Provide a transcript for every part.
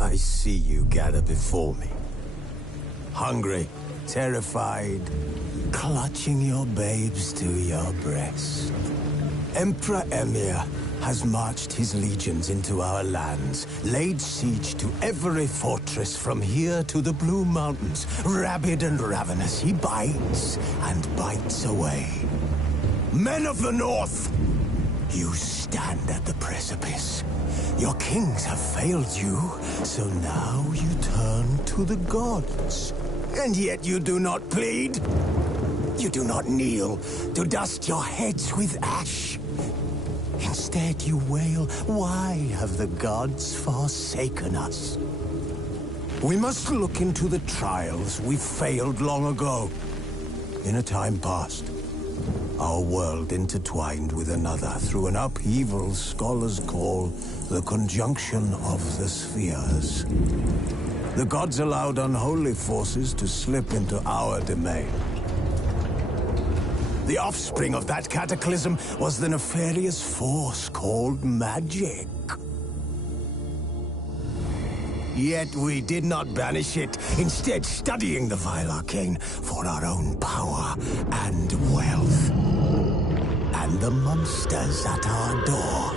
I see you gather before me. Hungry, terrified, clutching your babes to your breast. Emperor Emir has marched his legions into our lands, laid siege to every fortress from here to the Blue Mountains. Rabid and ravenous, he bites and bites away. Men of the North, you stand at the precipice. Your kings have failed you, so now you turn to the gods. And yet you do not plead. You do not kneel to dust your heads with ash. Instead you wail, why have the gods forsaken us? We must look into the trials we failed long ago. In a time past, our world intertwined with another through an upheaval scholars call the conjunction of the spheres. The gods allowed unholy forces to slip into our domain. The offspring of that cataclysm was the nefarious force called magic. Yet we did not banish it, instead studying the vile arcane for our own power and wealth. And the monsters at our door,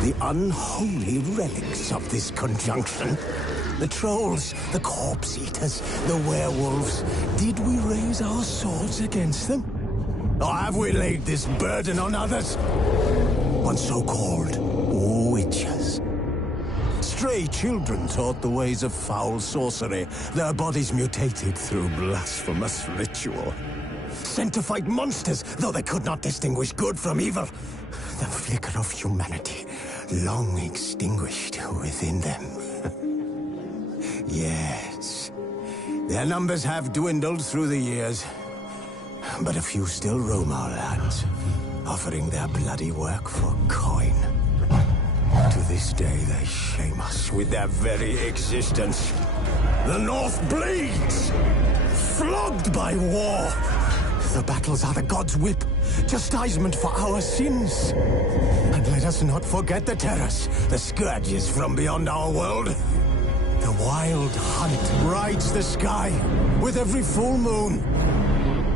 the unholy relics of this conjunction. The trolls, the corpse eaters, the werewolves. Did we raise our swords against them? Or have we laid this burden on others? On so-called witches. Stray children taught the ways of foul sorcery, their bodies mutated through blasphemous ritual. Sent to fight monsters, though they could not distinguish good from evil. The flicker of humanity, long extinguished within them. Yes, their numbers have dwindled through the years. But a few still roam our lands, offering their bloody work for coin. To this day, they shame us with their very existence. The North bleeds, flogged by war. The battles are the gods' whip, chastisement for our sins. And let us not forget the terrors, the scourges from beyond our world. The wild hunt rides the sky with every full moon.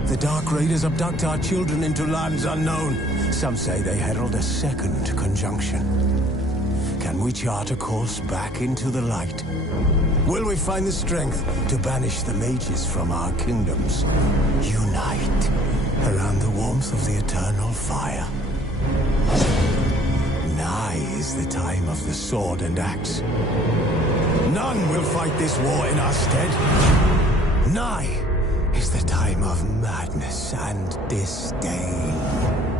The Dark Raiders abduct our children into lands unknown. Some say they herald a second conjunction. Can we chart a course back into the light? Will we find the strength to banish the mages from our kingdoms? Unite around the warmth of the eternal fire. Nigh is the time of the sword and axe. None will fight this war in our stead. Nigh is the time of madness and disdain.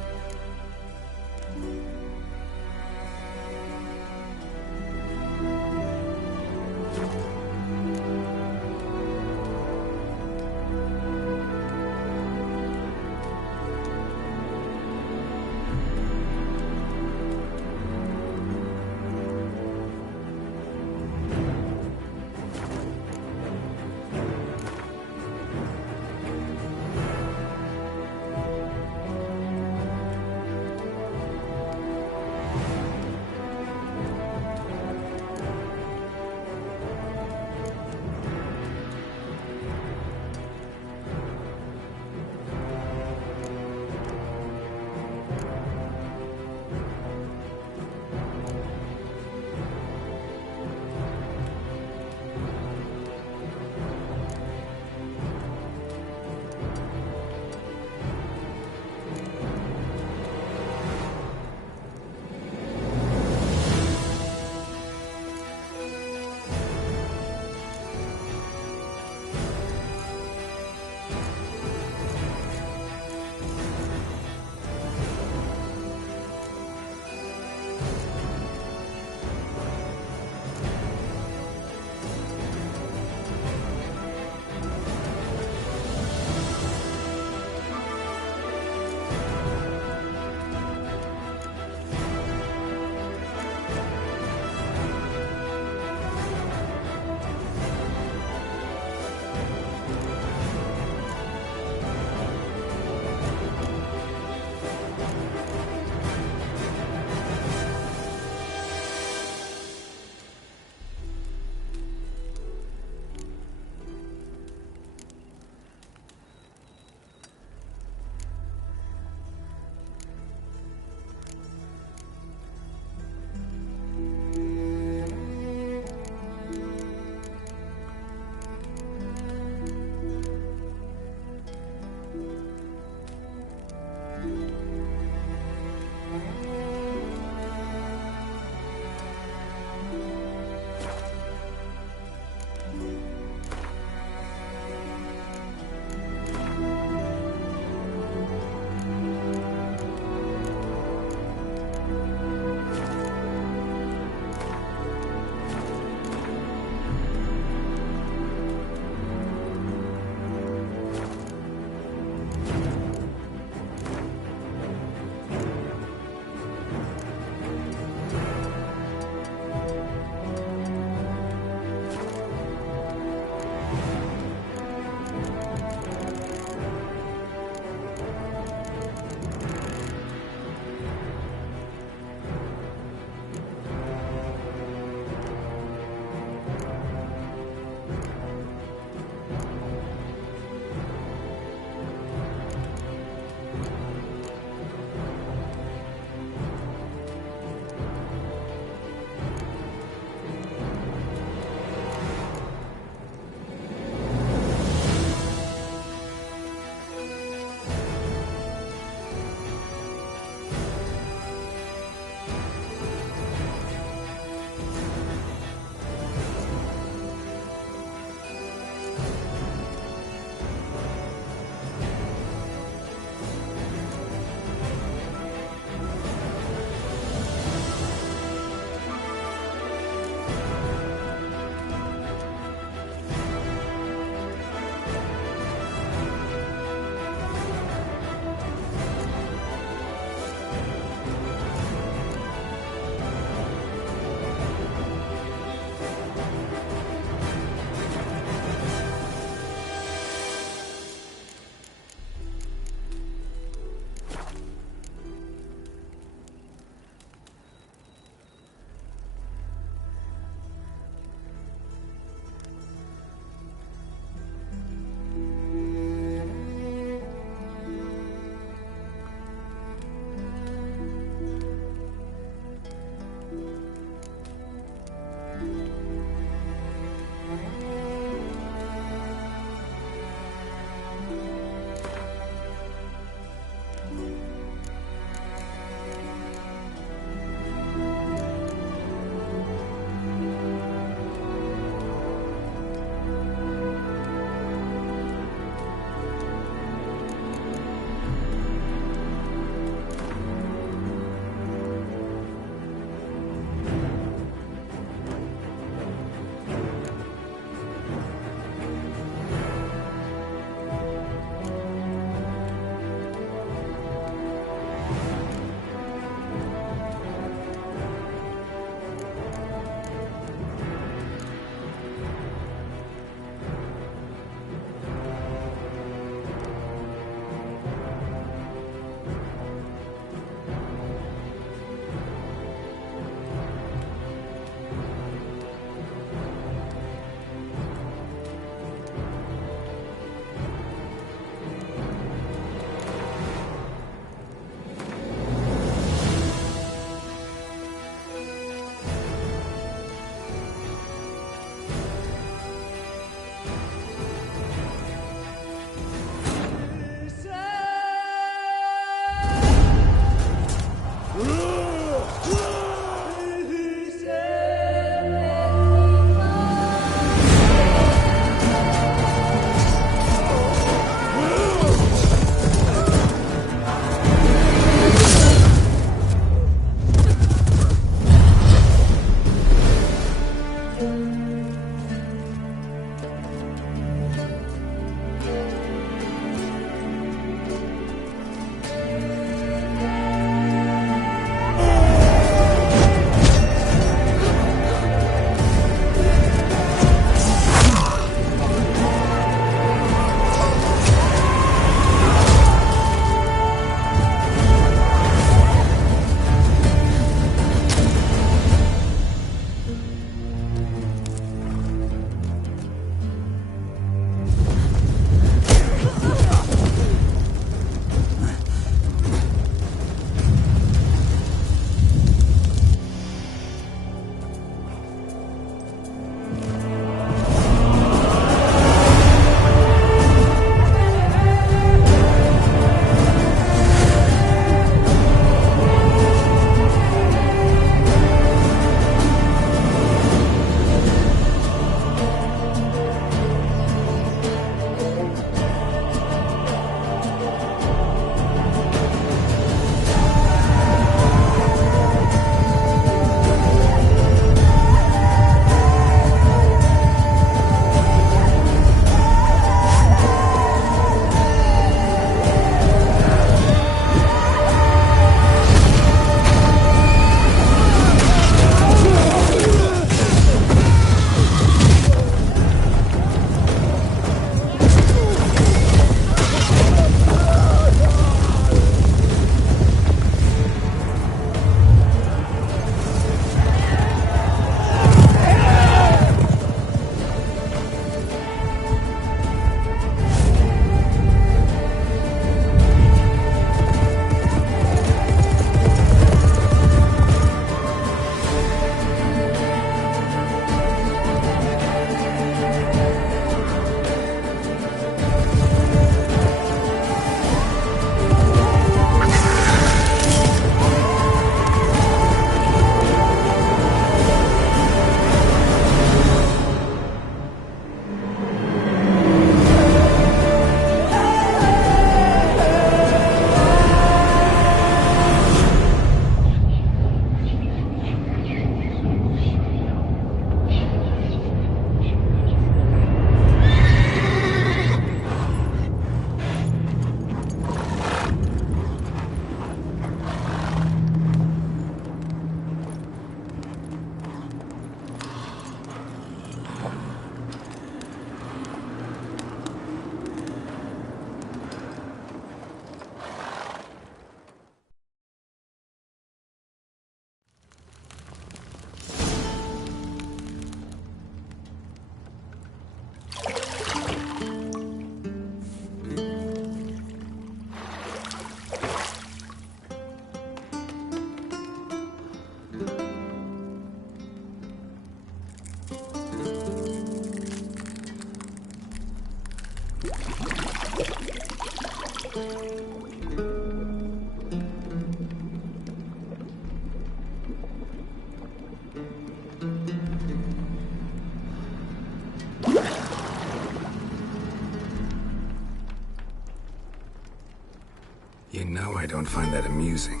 I don't find that amusing.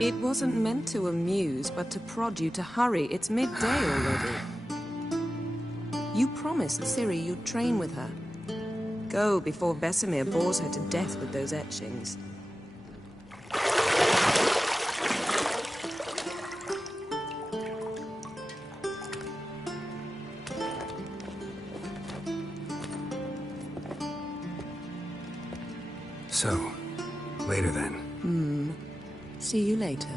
It wasn't meant to amuse, but to prod you to hurry. It's midday already. You promised Ciri you'd train with her. Go before Vesemir bores her to death with those etchings. So, later then. See you later.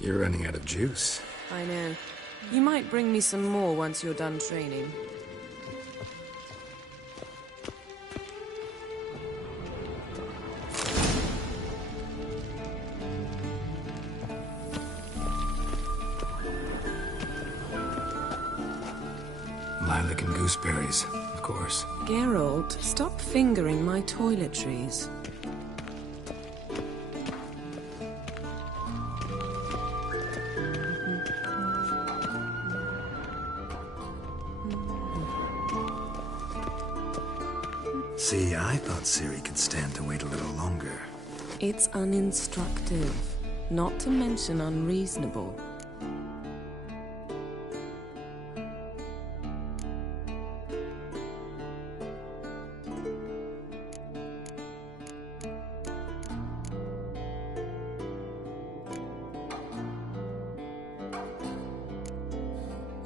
You're running out of juice. I know. You might bring me some more once you're done training. Lilac and gooseberries, of course. Geralt, stop fingering my toiletries. See, I thought Ciri could stand to wait a little longer. It's uninstructive, not to mention unreasonable.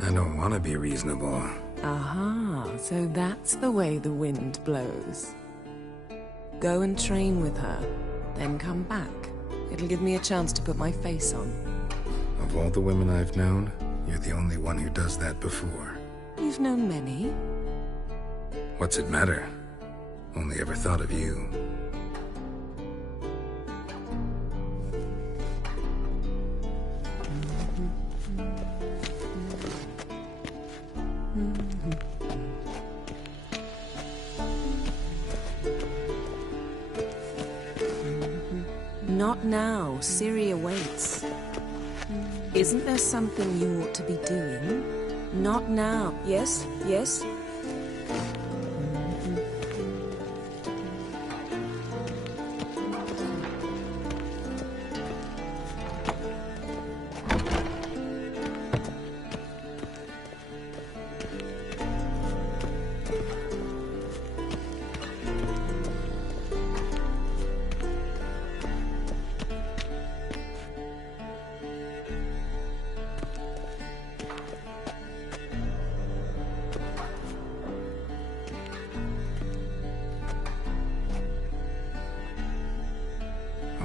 I don't want to be reasonable. Aha, so that's the way the wind blows. Go and train with her, then come back. It'll give me a chance to put my face on. Of all the women I've known, you're the only one who does that before. You've known many. What's it matter? Only ever thought of you. Not now. Ciri awaits. Isn't there something you ought to be doing? Not now. Yes? Yes?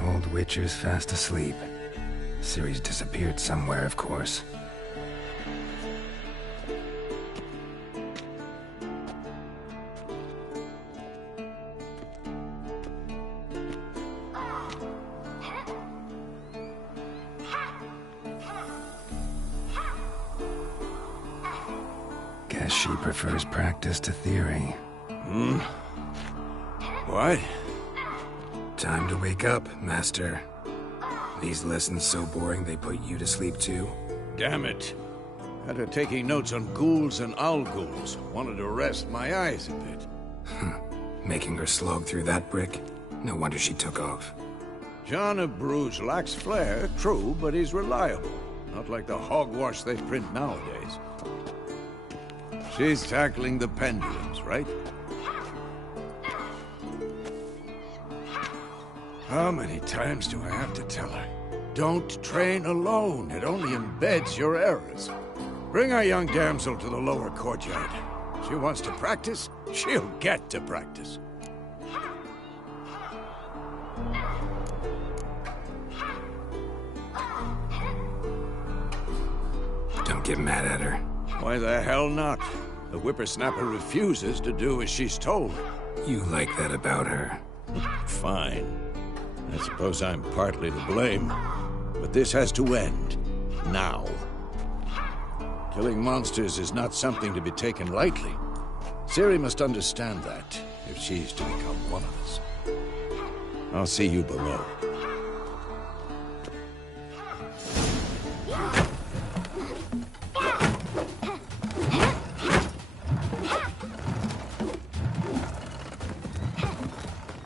Old Witcher's fast asleep. Ciri's disappeared somewhere, of course. Guess she prefers practice to theory. What? Time to wake up, Master. These lessons so boring they put you to sleep too? Damn it. After taking notes on ghouls and owl-ghouls, wanted to rest my eyes a bit. Making her slog through that brick? No wonder she took off. John of Bruges lacks flair, true, but he's reliable. Not like the hogwash they print nowadays. She's tackling the pendulums, right? How many times do I have to tell her? Don't train alone. It only embeds your errors. Bring our young damsel to the lower courtyard. She wants to practice, she'll get to practice. Don't get mad at her. Why the hell not? The whippersnapper refuses to do as she's told. You like that about her. Fine. I suppose I'm partly to blame, but this has to end. Now. Killing monsters is not something to be taken lightly. Ciri must understand that, if she's to become one of us. I'll see you below.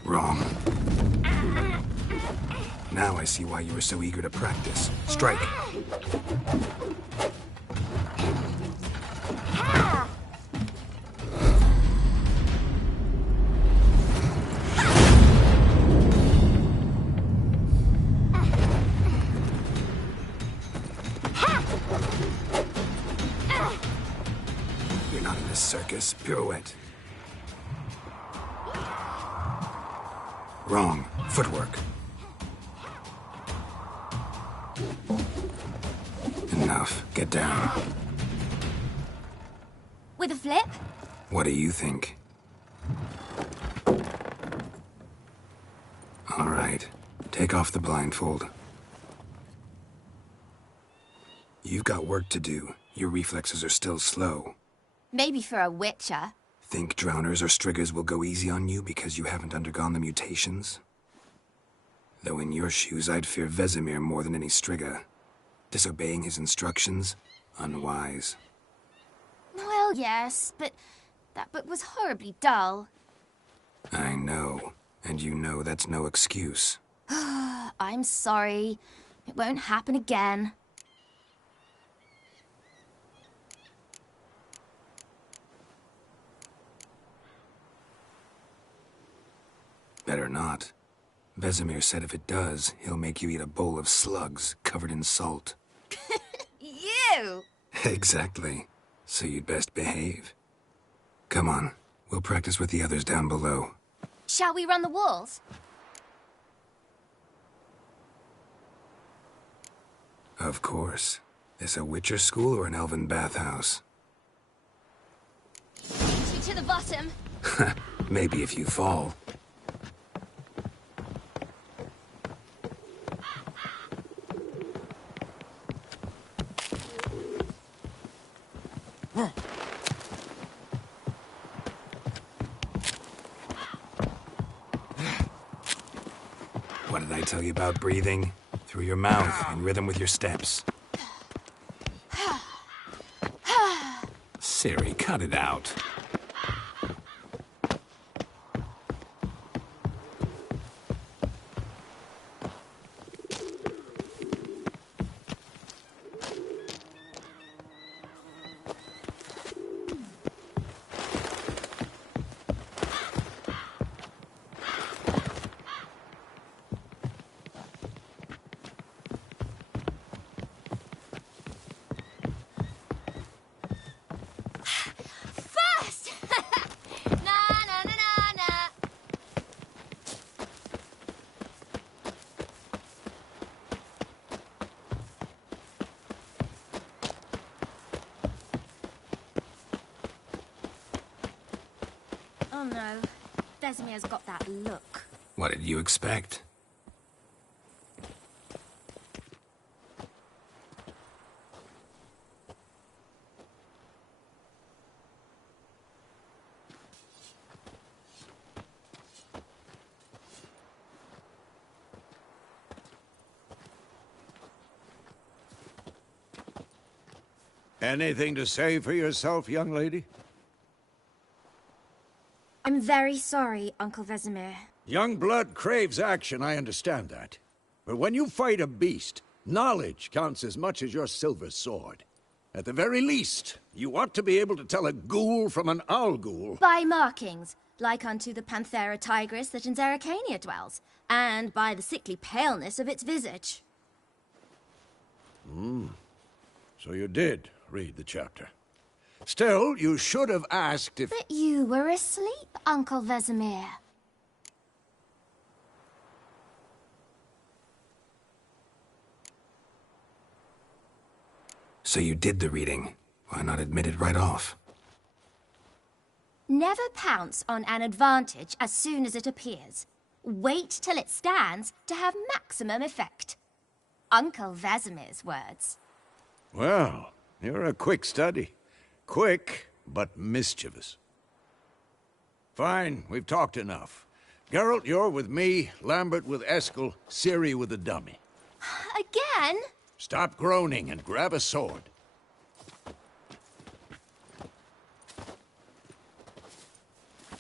Wrong. Now I see why you were so eager to practice. Strike. You're not in this circus. Pirouette. Wrong. Footwork. Enough. Get down. With a flip? What do you think? All right. Take off the blindfold. You've got work to do. Your reflexes are still slow. Maybe for a witcher. Think drowners or striggers will go easy on you because you haven't undergone the mutations? Though in your shoes, I'd fear Vesemir more than any strigger. Disobeying his instructions? Unwise. Well, yes, but that book was horribly dull. I know. And you know that's no excuse. I'm sorry. It won't happen again. Better not. Vesemir said if it does, he'll make you eat a bowl of slugs covered in salt. You! Exactly. So you'd best behave. Come on, we'll practice with the others down below. Shall we run the walls? Of course. This a Witcher school or an elven bathhouse? To the bottom. Maybe if you fall. What did I tell you about breathing? Through your mouth, in rhythm with your steps. Siri, cut it out. First! Na na na na na. Oh no. Vesemir's got that look. What did you expect? Anything to say for yourself, young lady? I'm very sorry, Uncle Vesemir. Young blood craves action, I understand that. But when you fight a beast, knowledge counts as much as your silver sword. At the very least, you ought to be able to tell a ghoul from an owl ghoul. By markings, like unto the Panthera tigris that in Zerrikania dwells, and by the sickly paleness of its visage. So you did read the chapter. Still, you should have asked if... But you were asleep, Uncle Vesemir. So you did the reading. Why not admit it right off? Never pounce on an advantage as soon as it appears. Wait till it stands to have maximum effect. Uncle Vesemir's words. Well, you're a quick study. Quick, but mischievous. Fine, we've talked enough. Geralt, you're with me, Lambert with Eskel, Ciri with the dummy. Again? Stop groaning and grab a sword.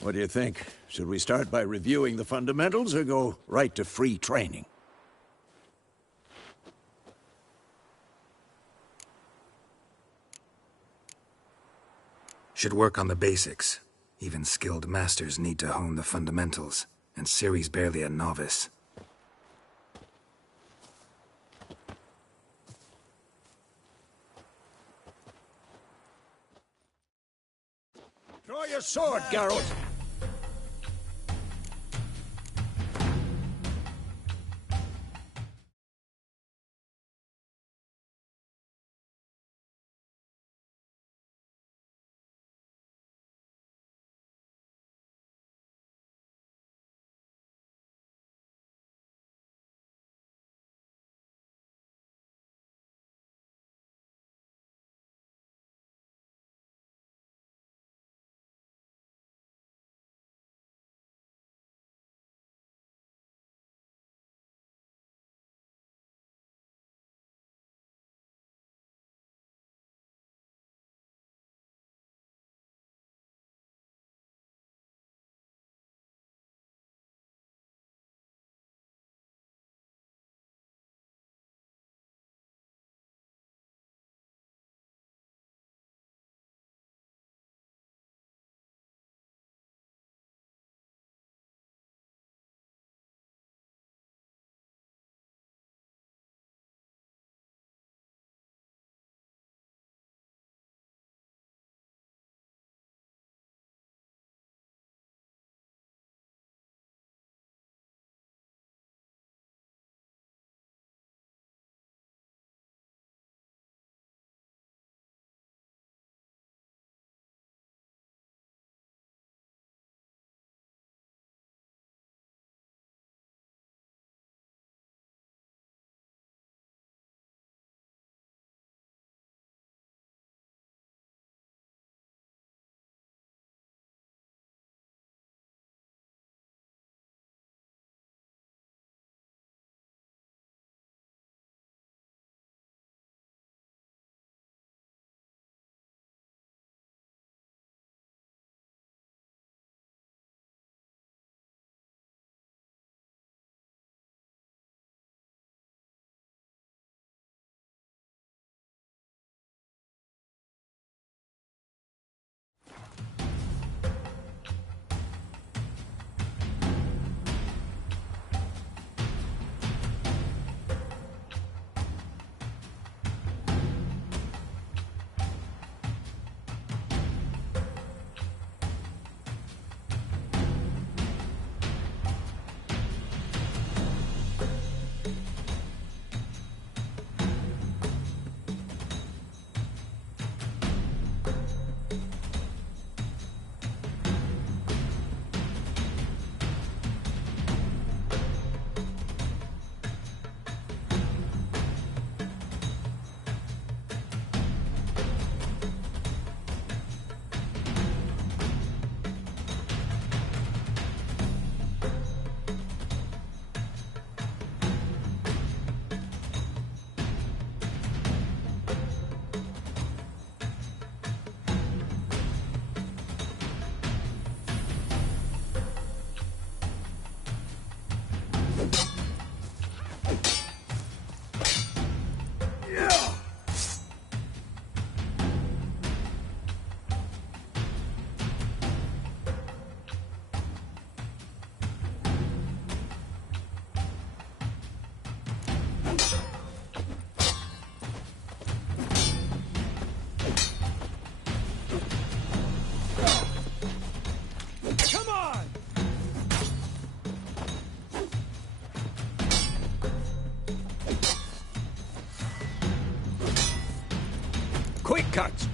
What do you think? Should we start by reviewing the fundamentals or go right to free training? Should work on the basics. Even skilled masters need to hone the fundamentals, and Ciri's barely a novice. Draw your sword, Geralt!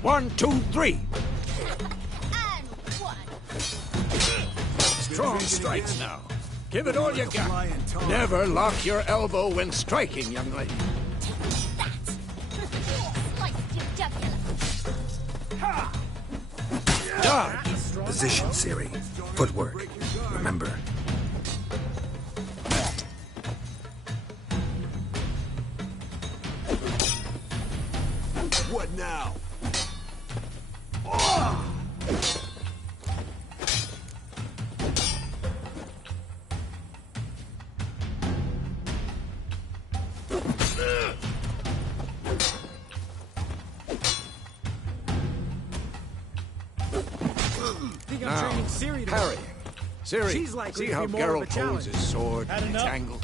1, 2, 3. And 1. Strong strikes now. Give it all you got. Never lock your elbow when striking, young lady. That. Slice your jugular. Dodge. Position, Siri. Footwork. Remember. What now? Now, parrying. Siri, She's likely see to how be more of a Geralt holds his sword Had in its enough? angle?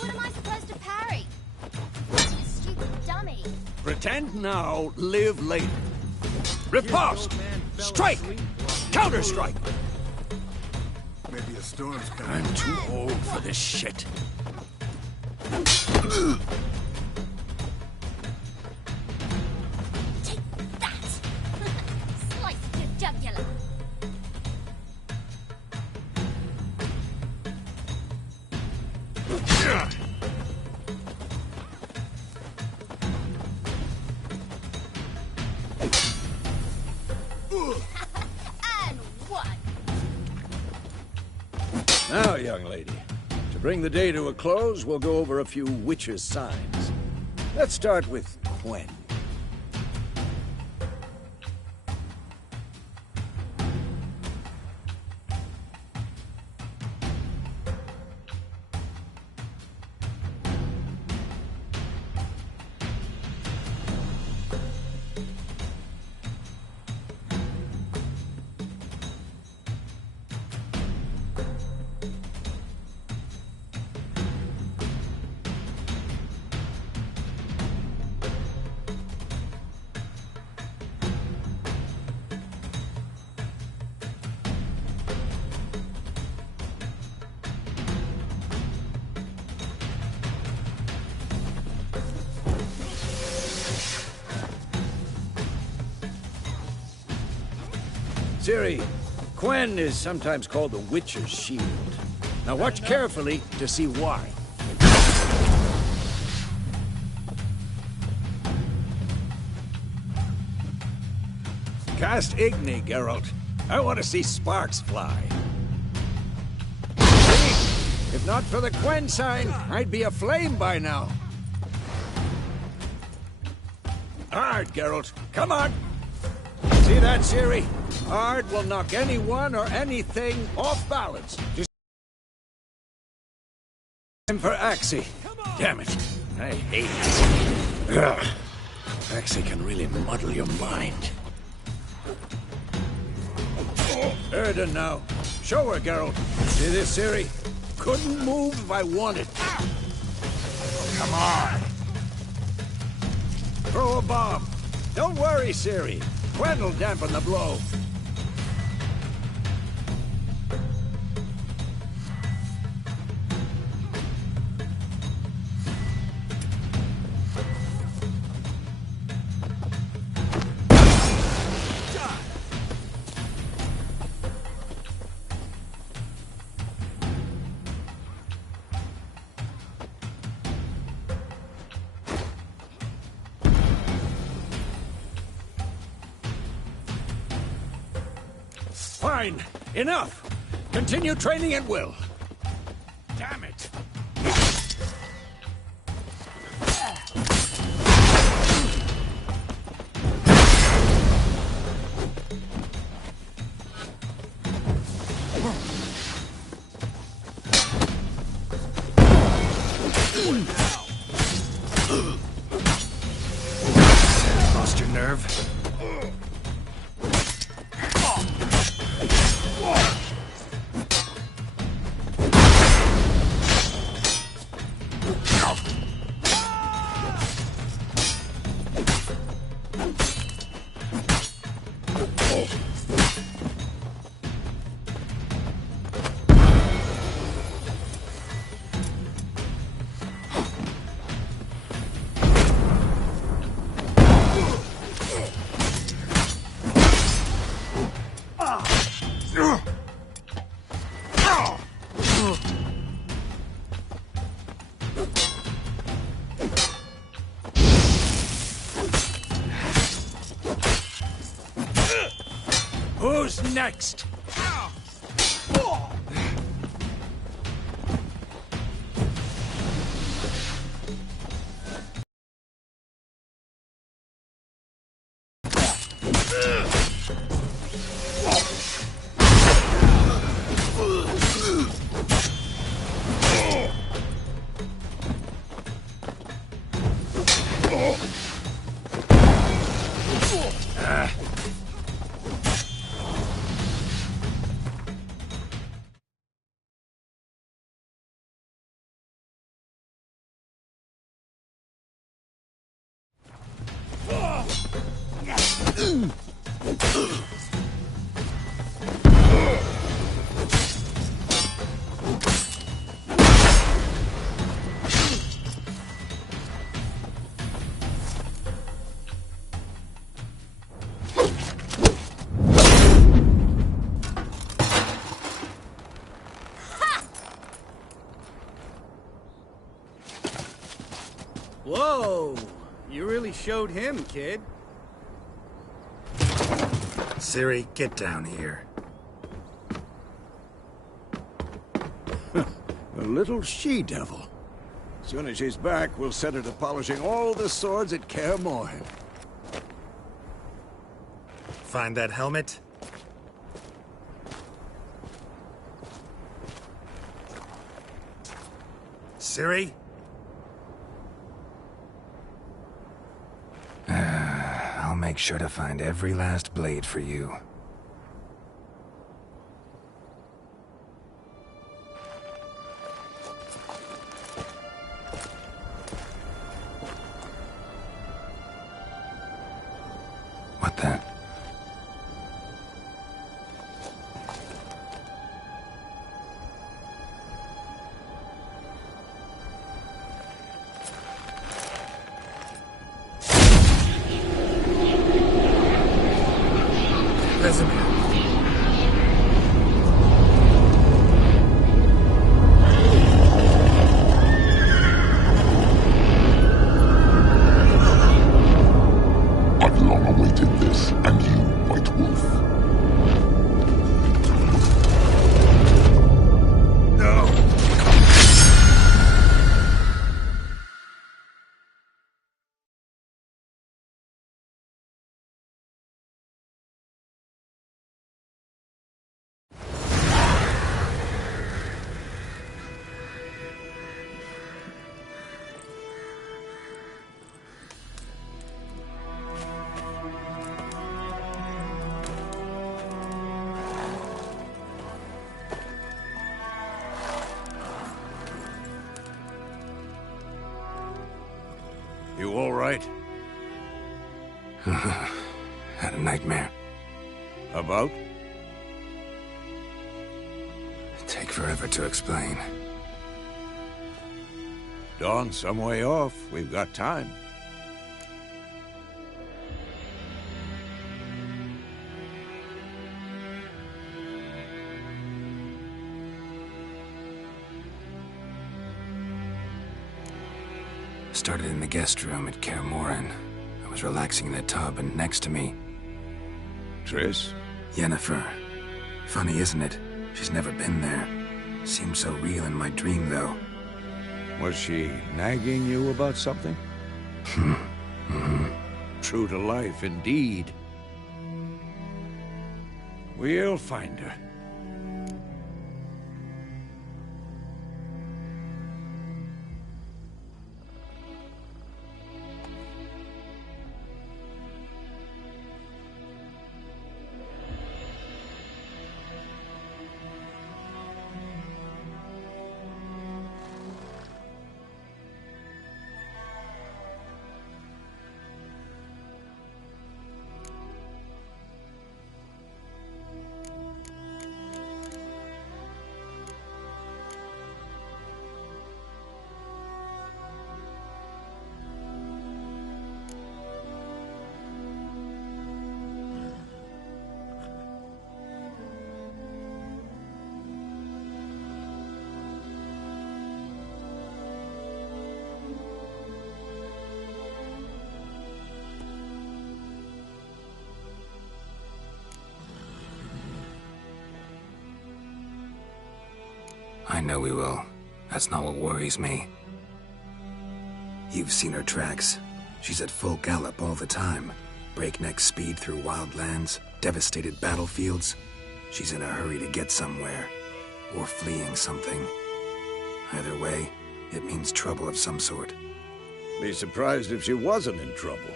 What am I supposed to parry? You stupid dummy. Pretend now, live later. Riposte! Strike! Counter-strike! Maybe a storm's coming. I'm too old for this shit. Take that. Slice your jugular. And 1. Now, young lady, to bring the day to a close, we'll go over a few witches' signs. Let's start with Gwen. Ciri, Gwen is sometimes called the Witcher's Shield. Now watch carefully to see why. Cast Igni, Geralt. I want to see sparks fly. See? If not for the Gwen sign, I'd be aflame by now. Hard, Geralt. Come on. See that, Ciri? Hard will knock anyone or anything off balance. Just time for Axie. Damn it. I hate it. Ugh. Axie can really muddle your mind. Erden now. Show her, Geralt. See this, Ciri? Couldn't move if I wanted. Come on. Throw a bomb. Don't worry, Ciri. Gwen will dampen the blow. Fine. Enough. Continue training at will. Damn it. Lost your nerve? What's next? Whoa! You really showed him, kid. Ciri, get down here. A little she-devil. Soon as she's back, we'll set her to polishing all the swords at Kaer Morhen. Find that helmet? Ciri? I'll make sure to find every last blade for you. What the? Vesemir. I've long awaited this, and you, White Wolf. No! You all right? Had a nightmare. About? Take forever to explain. Dawn's some way off. We've got time. Started in the guest room at Kaer Morhen. I was relaxing in the tub, and next to me, Triss? Yennefer. Funny, isn't it? She's never been there. Seemed so real in my dream, though. Was she nagging you about something? True to life, indeed. We'll find her. know we will. That's not what worries me. You've seen her tracks. She's at full gallop all the time. Breakneck speed through wild lands, devastated battlefields. She's in a hurry to get somewhere. Or fleeing something. Either way, it means trouble of some sort. Be surprised if she wasn't in trouble.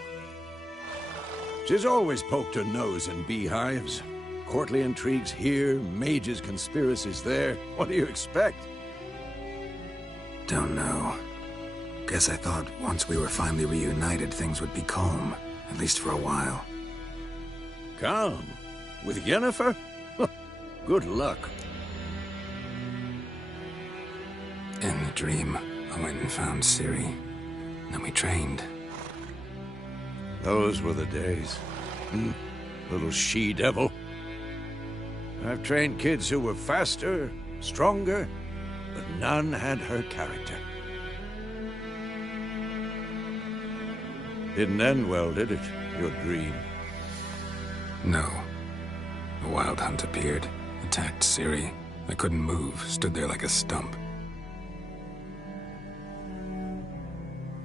She's always poked her nose in beehives. Courtly intrigues here, mages' conspiracies there. What do you expect? Don't know. Guess I thought once we were finally reunited, things would be calm. At least for a while. Calm? With Yennefer? Good luck. In the dream, I went and found Ciri. Then we trained. Those were the days. Little she-devil. I've trained kids who were faster, stronger, but none had her character. Didn't end well, did it? Your dream? No. The Wild Hunt appeared, attacked Ciri. I couldn't move, stood there like a stump.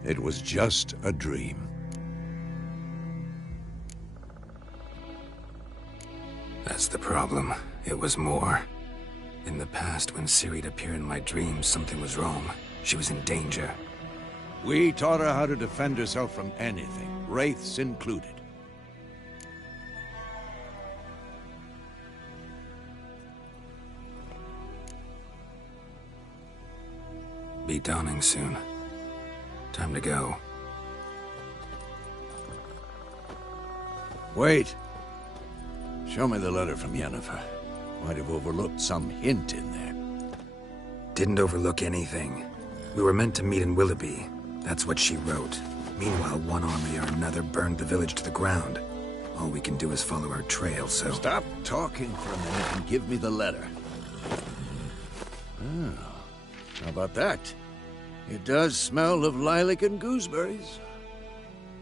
It was just a dream. That's the problem. It was more. In the past, when Ciri'd appear in my dreams, something was wrong. She was in danger. We taught her how to defend herself from anything, wraiths included. Be dawning soon. Time to go. Wait. Show me the letter from Yennefer. Might have overlooked some hint in there. Didn't overlook anything. We were meant to meet in Willoughby. That's what she wrote. Meanwhile, one army or another burned the village to the ground. All we can do is follow our trail, so... Stop talking for a minute and give me the letter. Oh, how about that? It does smell of lilac and gooseberries.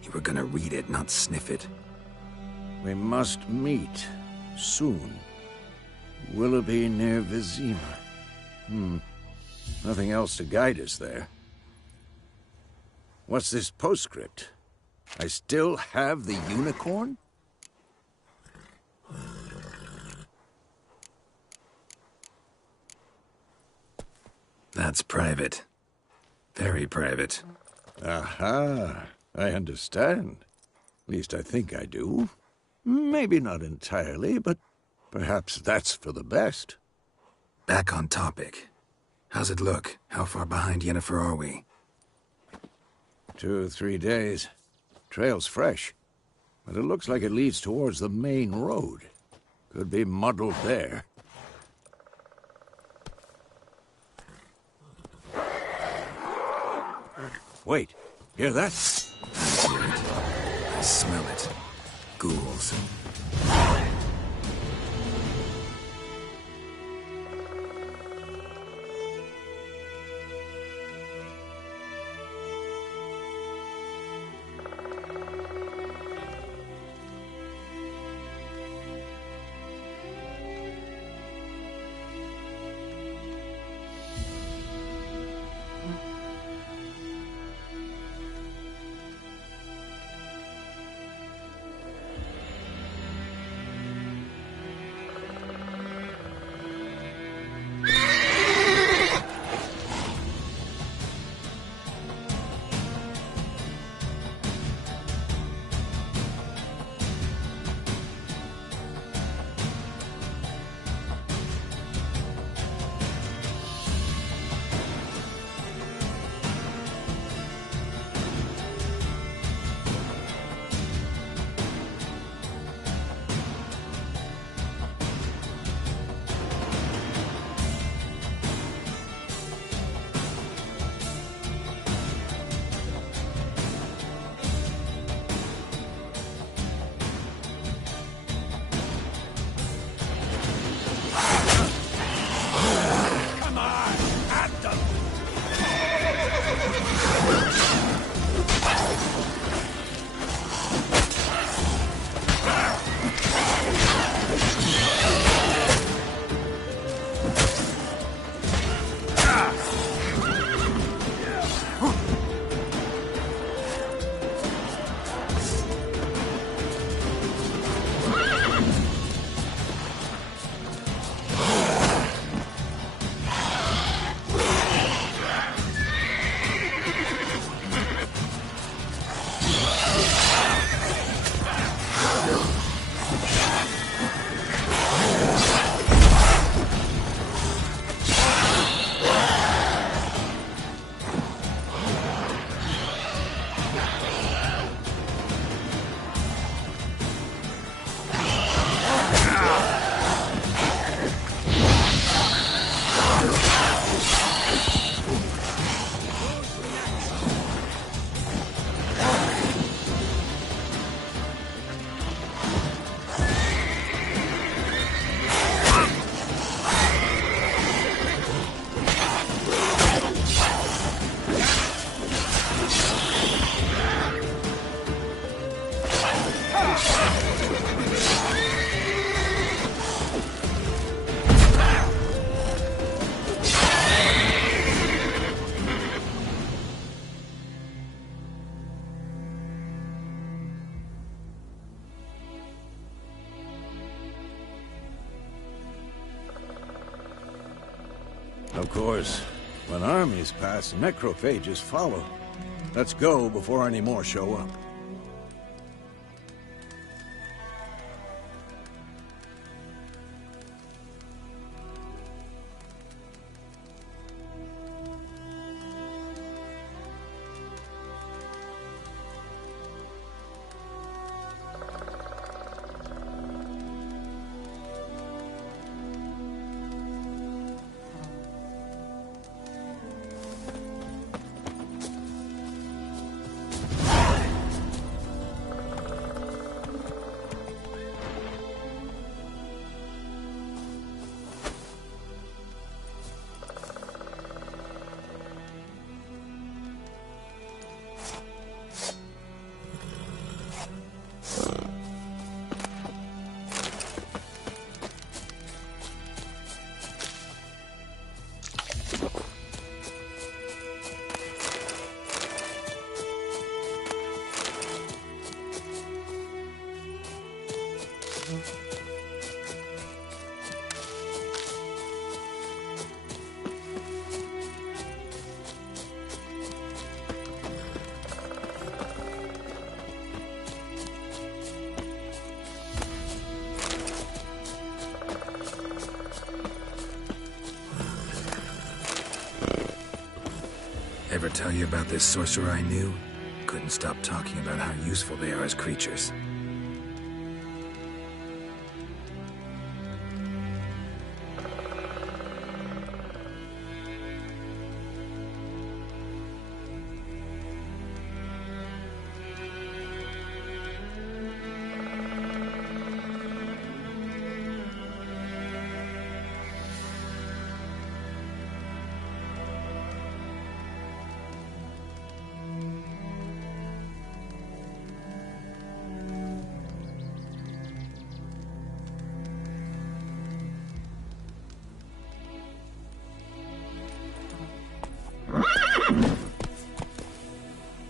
You were gonna read it, not sniff it. We must meet. Soon. Willoughby near Vizima. Nothing else to guide us there. What's this postscript? I still have the unicorn? That's private. Very private. Aha, I understand. At least I think I do. Maybe not entirely, but perhaps that's for the best. Back on topic. How's it look? How far behind Yennefer are we? 2 or 3 days. Trail's fresh, but it looks like it leads towards the main road. Could be muddled there. Wait, hear that? I hear it. I smell it. Ghouls. Of course, when armies pass, necrophages follow. Let's go before any more show up. Ever tell you about this sorcerer I knew? Couldn't stop talking about how useful they are as creatures.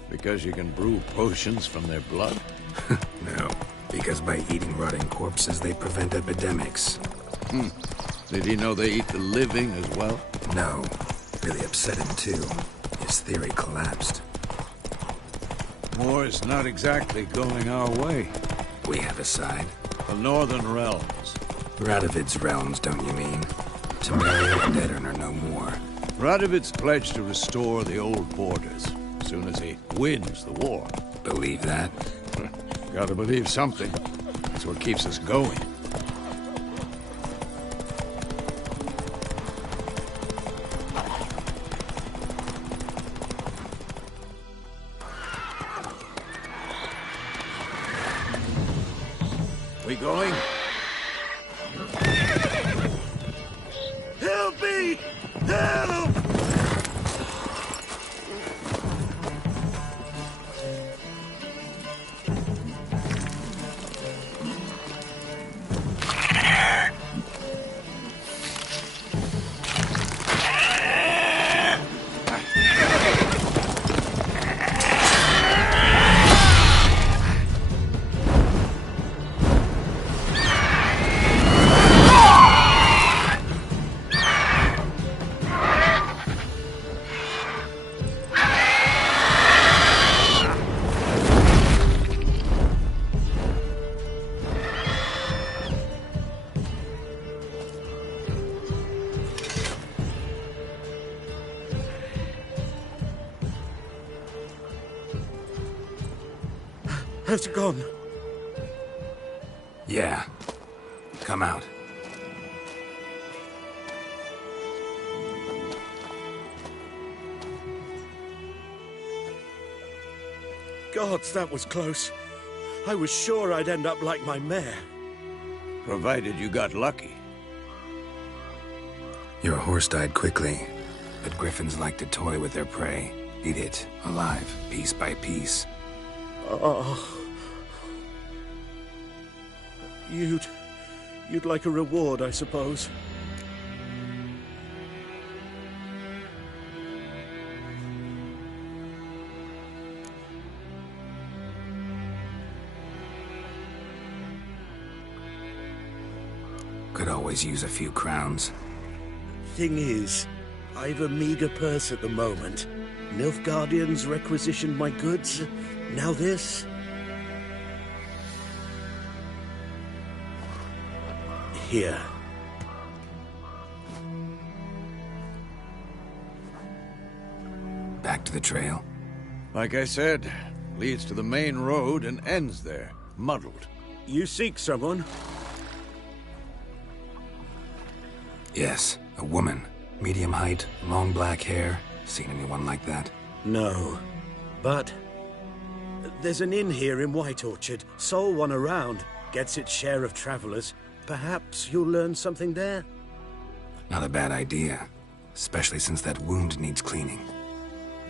Because you can brew potions from their blood? No, because by eating rotting corpses, they prevent epidemics. Did he know they eat the living as well? No, really upset him too. His theory collapsed. War's not exactly going our way. We have a side. The Northern Realms. Radovid's realms, don't you mean? Temeria and Edirn are no more. Radovid's pledged to restore the old borders as soon as he wins the war. Believe that? Gotta believe something. That's what keeps us going. We going? Help me! Help! Has it gone? Yeah. Come out. Gods, that was close. I was sure I'd end up like my mare. Provided you got lucky. Your horse died quickly, but griffins like to toy with their prey. Eat it, alive, piece by piece. Oh. You'd like a reward, I suppose. Could always use a few crowns. Thing is, I've a meager purse at the moment. Nilfgaardians requisitioned my goods. Now this. Here. Back to the trail. Like I said, leads to the main road and ends there, muddled. You seek someone? Yes, a woman. Medium height, long black hair. Seen anyone like that? No. But there's an inn here in White Orchard. Sole one around. Gets its share of travelers. Perhaps you'll learn something there? Not a bad idea. Especially since that wound needs cleaning.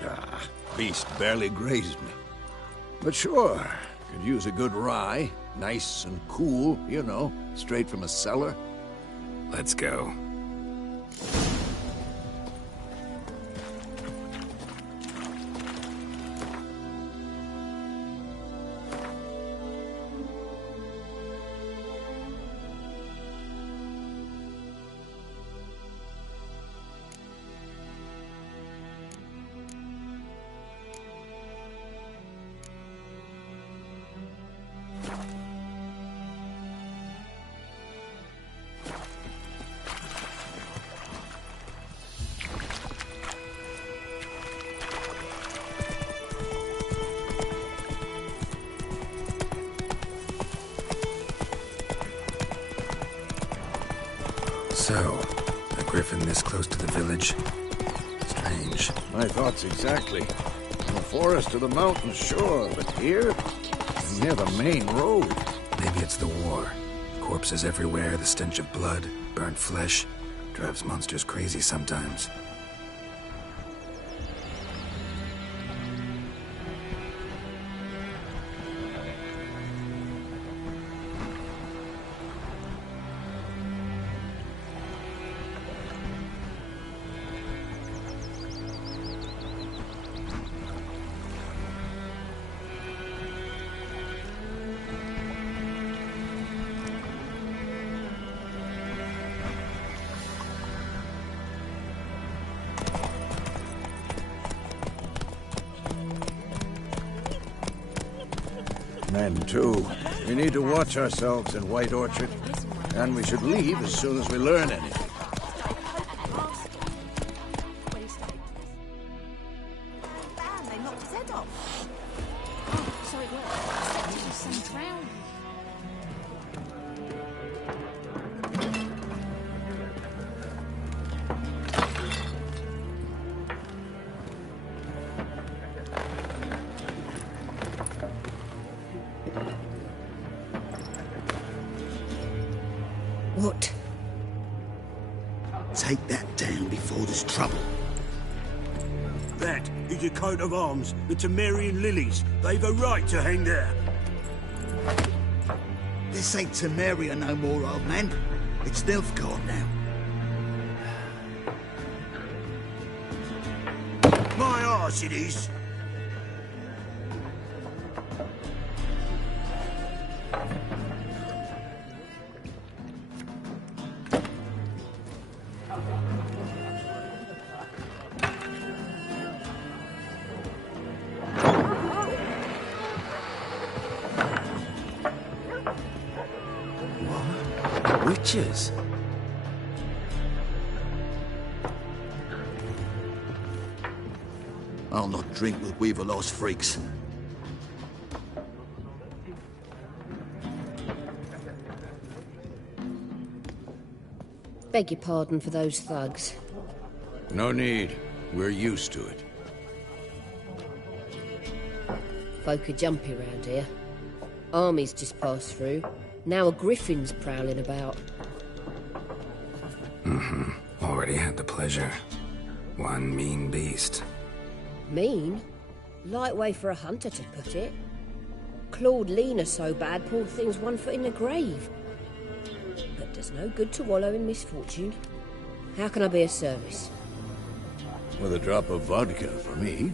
Ah, beast barely grazed me. But sure, could use a good rye. Nice and cool, you know, straight from a cellar. Let's go. So, a griffin this close to the village? Strange. My thoughts exactly. From the forest to the mountains, sure, but here? Near the main road. Maybe it's the war. Corpses everywhere, the stench of blood, burnt flesh. Drives monsters crazy sometimes. Men, too. We need to watch ourselves in White Orchard. And we should leave as soon as we learn anything. They knocked his head off. Oh, so it worked. There's some drowning. What? Take that down before there's trouble. That is a coat of arms, the Temerian lilies. They've a right to hang there. This ain't Temeria no more, old man. It's Nilfgaard now. My arse it is. Witches? I'll not drink with Weaverlost freaks. Beg your pardon for those thugs. No need. We're used to it. Folk are jumpy round here. Armies just passed through. Now a griffin's prowling about. Already had the pleasure. One mean beast. Mean? Light way for a hunter to put it. Clawed Lena so bad, poor thing's 1 foot in the grave. But does no good to wallow in misfortune. How can I be of service? With a drop of vodka for me.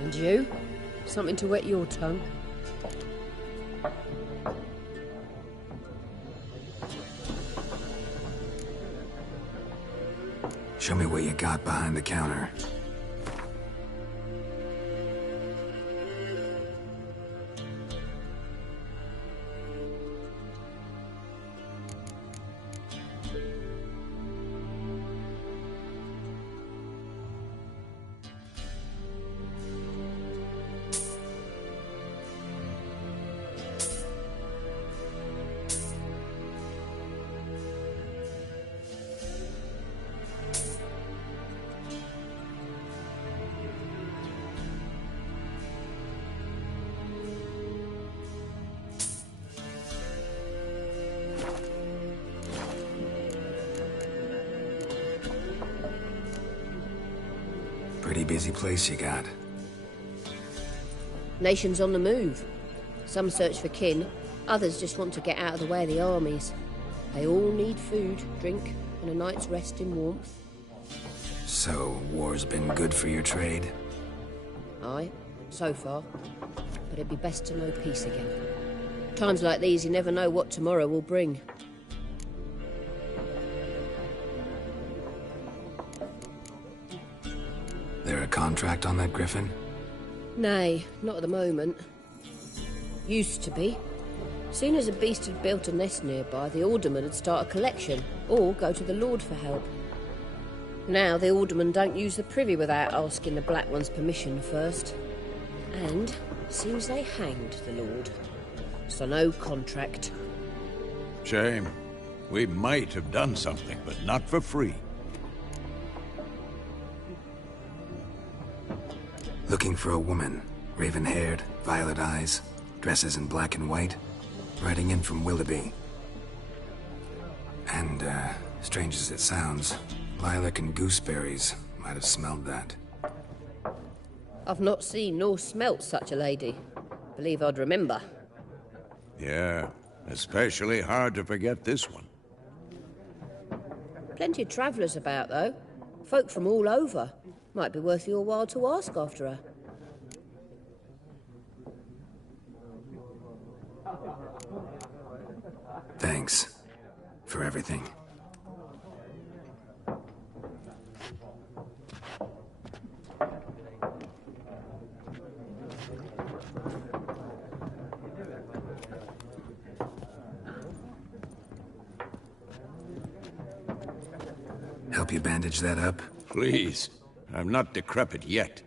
And you? Something to wet your tongue? Show me me what you got behind the counter. Pretty busy place you got. Nations on the move. Some search for kin, others just want to get out of the way of the armies. They all need food, drink, and a night's rest in warmth. So, war's been good for your trade? Aye, so far. But it'd be best to know peace again. Times like these, you never know what tomorrow will bring. There a contract on that griffin? Nay, not at the moment. Used to be. Soon as a beast had built a nest nearby, the alderman would start a collection, or go to the Lord for help. Now the aldermen don't use the privy without asking the Black One's permission first. And seems they hanged the Lord. So no contract. Shame. We might have done something, but not for free. Looking for a woman. Raven-haired, violet eyes, dresses in black and white. Riding in from Willoughby. And, strange as it sounds, lilac and gooseberries might have smelled that. I've not seen nor smelt such a lady. Believe I'd remember. Yeah, especially hard to forget this one. Plenty of travellers about, though. Folk from all over. Might be worth your while to ask after her. Thanks for everything. Help you bandage that up? Please. I'm not decrepit yet.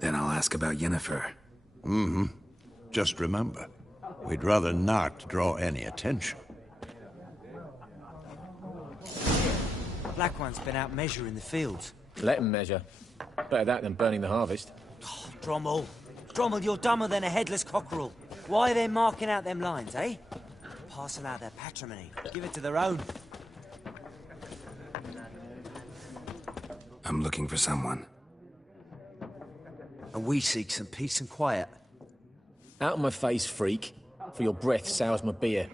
Then I'll ask about Yennefer. Mm-hmm. Just remember, we'd rather not draw any attention. Black One's been out measuring the fields. Let him measure. Better that than burning the harvest. Oh, Drommel. Drommel, you're dumber than a headless cockerel. Why are they marking out them lines, eh? Parcel out their patrimony. Give it to their own. I'm looking for someone. And we seek some peace and quiet. Out of my face, freak. For your breath sours my beer.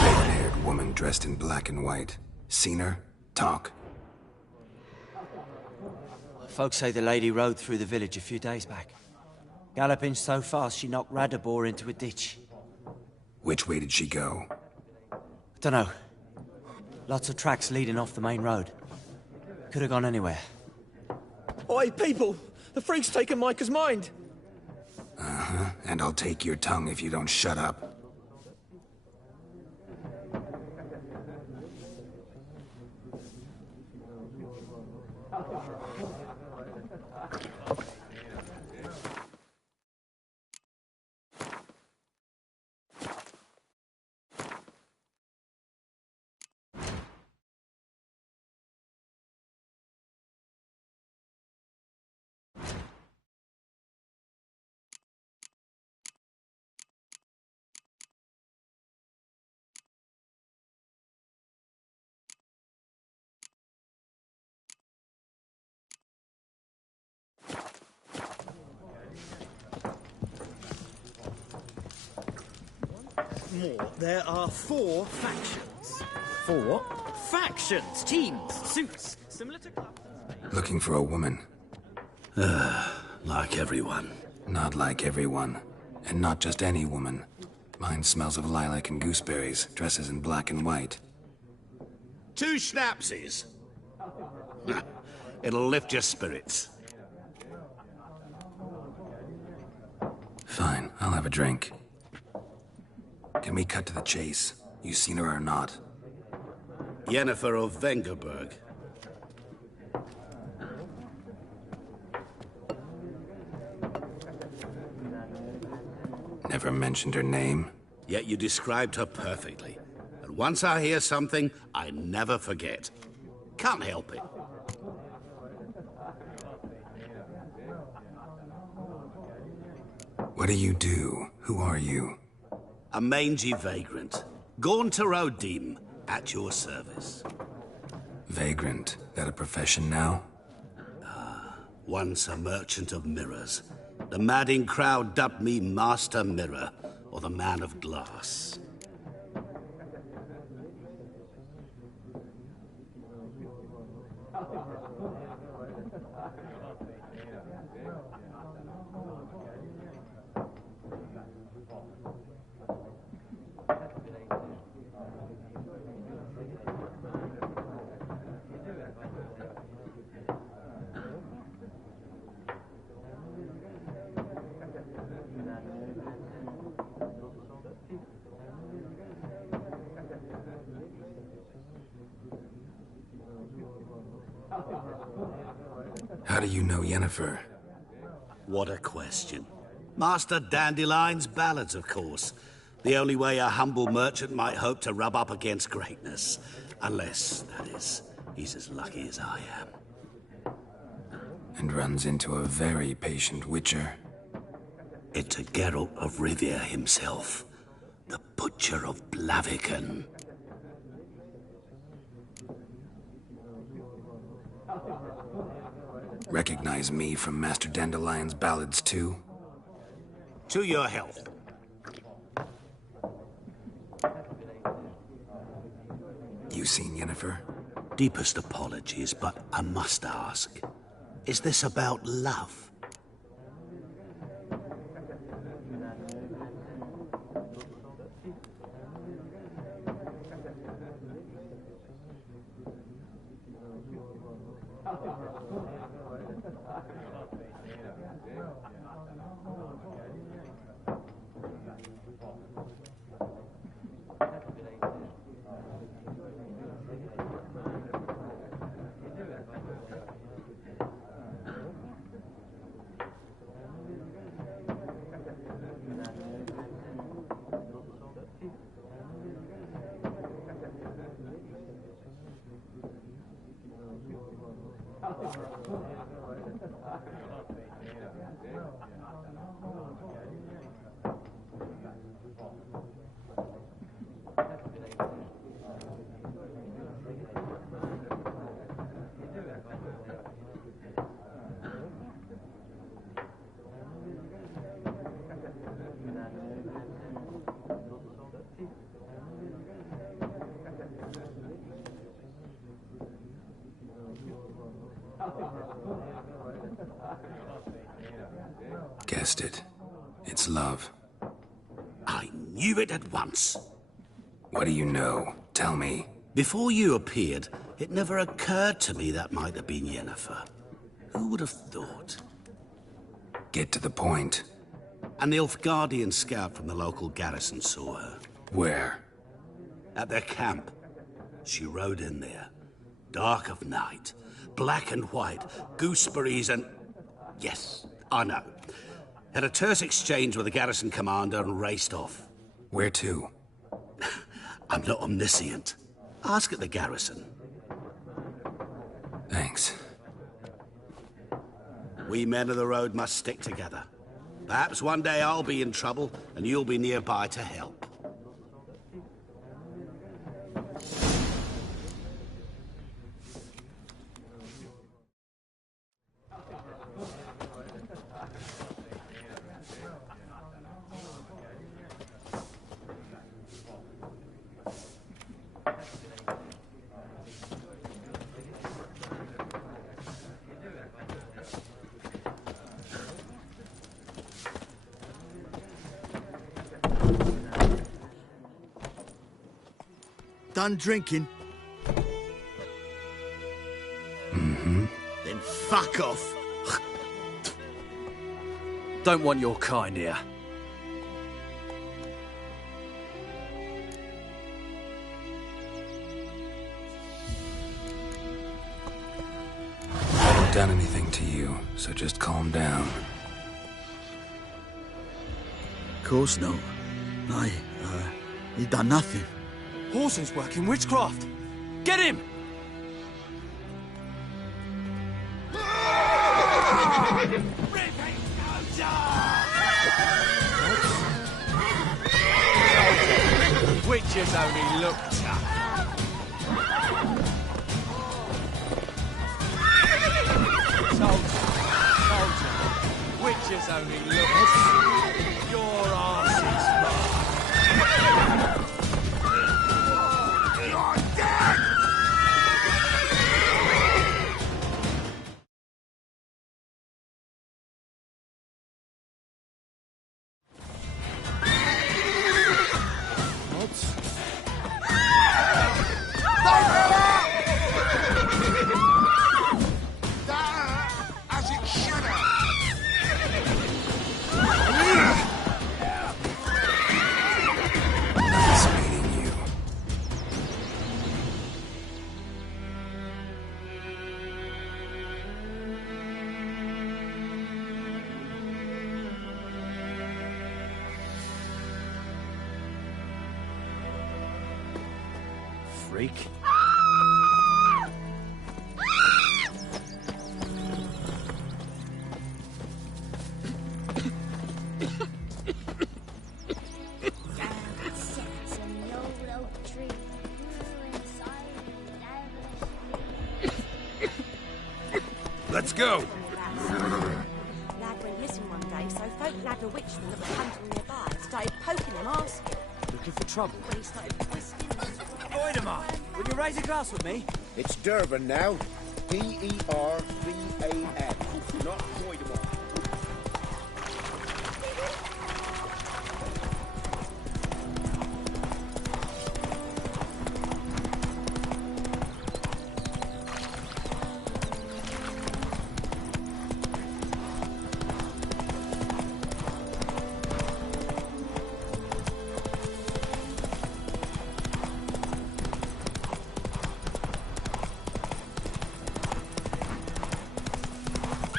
Red-haired woman dressed in black and white. Seen her? Talk. Folks say the lady rode through the village a few days back. Galloping so fast she knocked Radabor into a ditch. Which way did she go? Dunno. Lots of tracks leading off the main road. Could have gone anywhere. Oi, people! The freak's taken Micah's mind! Uh-huh, and I'll take your tongue if you don't shut up. more. There are 4 factions. 4 what? Factions, teams, suits, similar to clubs. Looking for a woman. Like everyone. Not like everyone. And not just any woman. Mine smells of lilac and gooseberries, dresses in black and white. 2 schnapsies. It'll lift your spirits. Fine, I'll have a drink. Can we cut to the chase? You seen her or not? Yennefer of Vengerberg. Never mentioned her name. Yet you described her perfectly. And once I hear something, I never forget. Can't help it. What do you do? Who are you? A mangy vagrant. Gone to Rodim, at your service. Vagrant. That a profession now? Once a merchant of mirrors. The madding crowd dubbed me Master Mirror, or the Man of Glass. How do you know Yennefer? What a question. Master Dandelion's ballads, of course. The only way a humble merchant might hope to rub up against greatness. Unless, that is, he's as lucky as I am. And runs into a very patient witcher. It's a Geralt of Rivia himself. The Butcher of Blaviken. Recognize me from Master Dandelion's ballads, too? To your health. You seen Yennefer? Deepest apologies, but I must ask. Is this about love? Guessed it. It's love. I knew it at once. What do you know? Tell me. Before you appeared, it never occurred to me that might have been Yennefer. Who would have thought? Get to the point. An Nilfgaardian scout from the local garrison saw her. Where? At their camp. She rode in there. Dark of night. Black and white. Gooseberries and... Yes, I know. Had a terse exchange with the garrison commander and raced off. Where to? I'm not omniscient. Ask at the garrison. Thanks. We men of the road must stick together. Perhaps one day I'll be in trouble and you'll be nearby to help. done drinking? Mm-hmm. Then fuck off. Don't want your kind here. I haven't done anything to you, so just calm down. Of course not. No, you done nothing. Horses working witchcraft. Get him! Witches only look tough. Soldier, witches only look tough. Your arse is mine. You're dead! As it should have. Nothing's beating you. Freak. Let's go. Lad went missing one day, so folk nabbed a witchman that was hunting nearby. Started poking him, asking. Looking for trouble? When he started twisting. Voidemar, will you raise a glass with me? It's Durban now. D-E-R-V-A-N. Not Voidemar.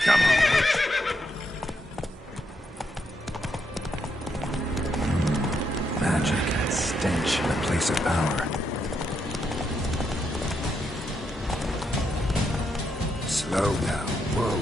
Come on. Magic and stench in a place of power. Slow now. Whoa.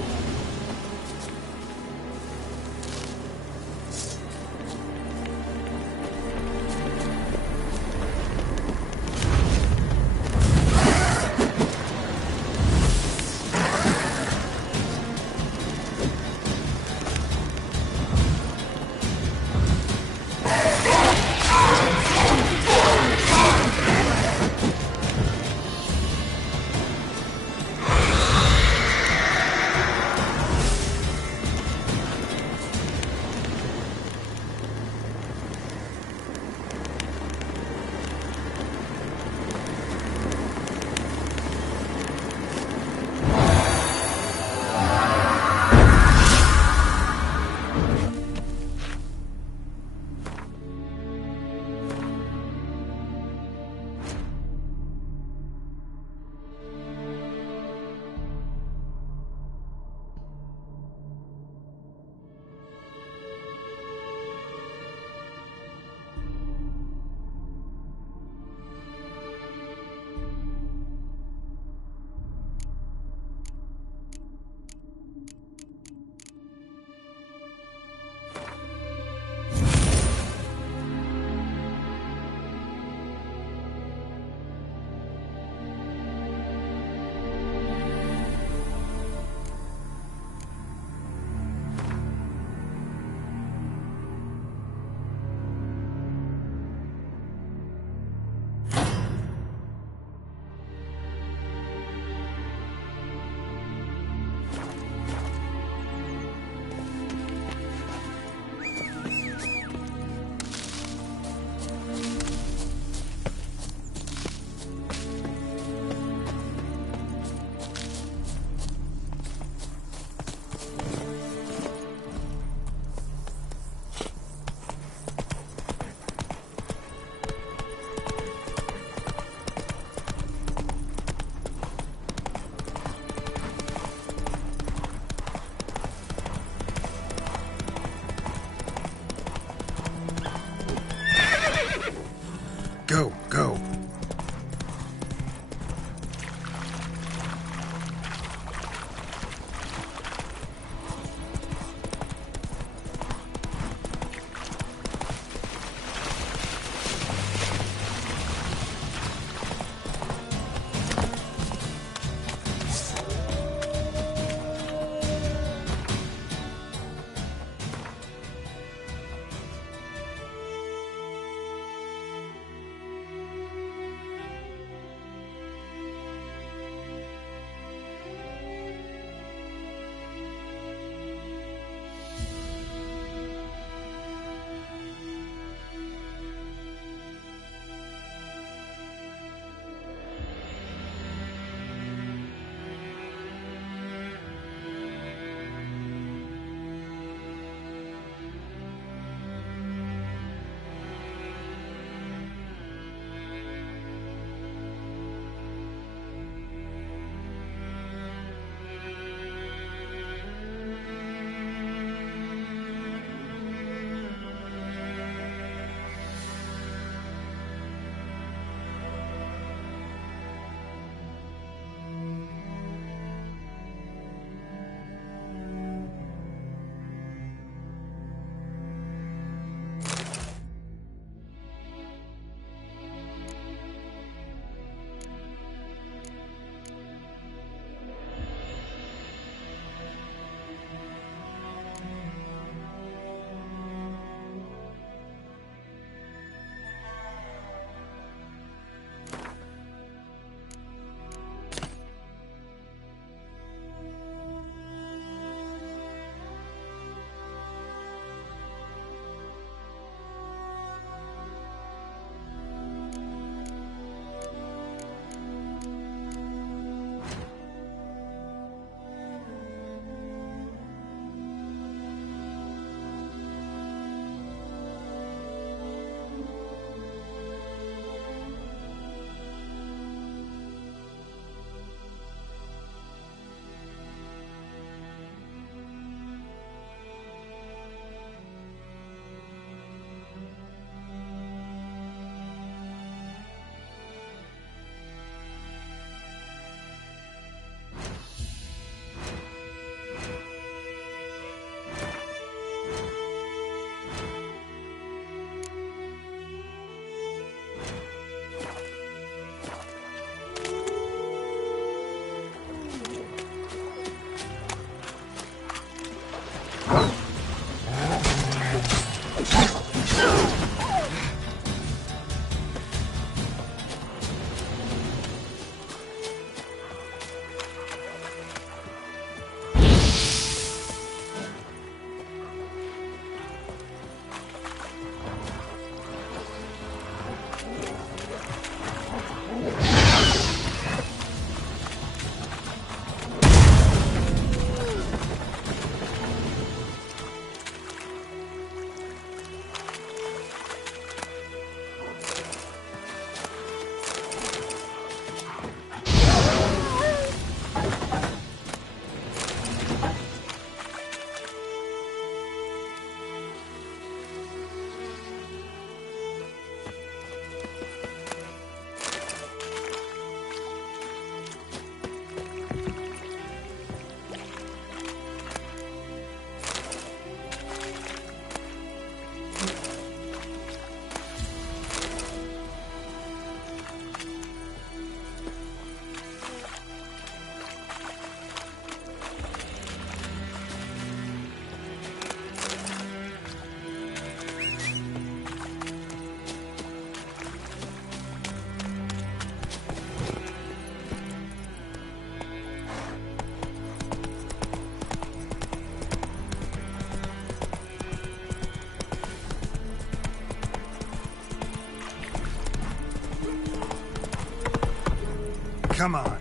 Come on.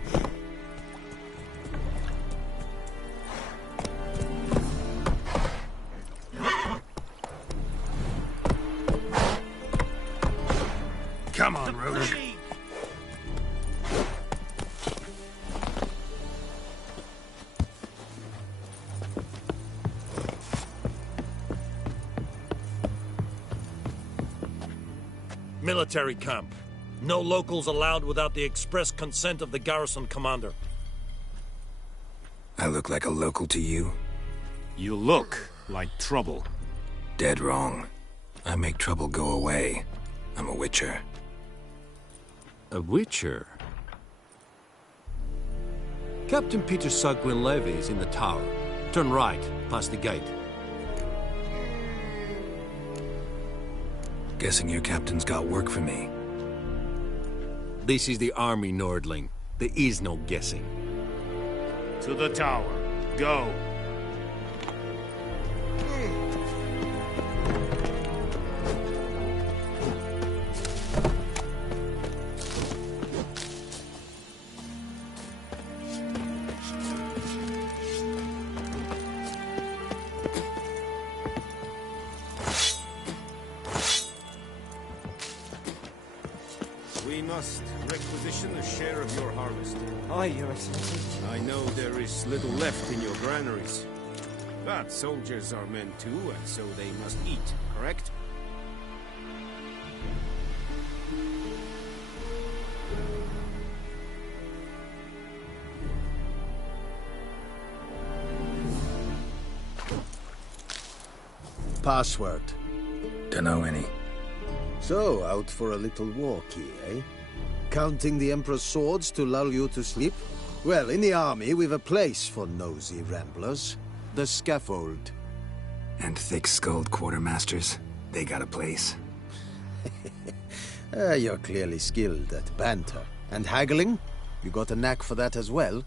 Come on, Roach. Military camp. No locals allowed without the express consent of the garrison commander. I look like a local to you? You look like trouble. Dead wrong. I make trouble go away. I'm a witcher. A witcher? Captain Peter Sagwin-Levy is in the tower. Turn right, past the gate. Guessing your captain's got work for me. This is the army, Nordling. There is no guessing. To the tower. Go. We must requisition a share of your harvest. Aye, Your Excellency. I know there is little left in your granaries. But soldiers are men too, and so they must eat, correct? Password. Dunno any. So, out for a little walkie, eh? Counting the Emperor's swords to lull you to sleep? Well, in the army, we've a place for nosy ramblers. The scaffold. And thick-skulled quartermasters. They got a place. You're clearly skilled at banter. And haggling? You got a knack for that as well?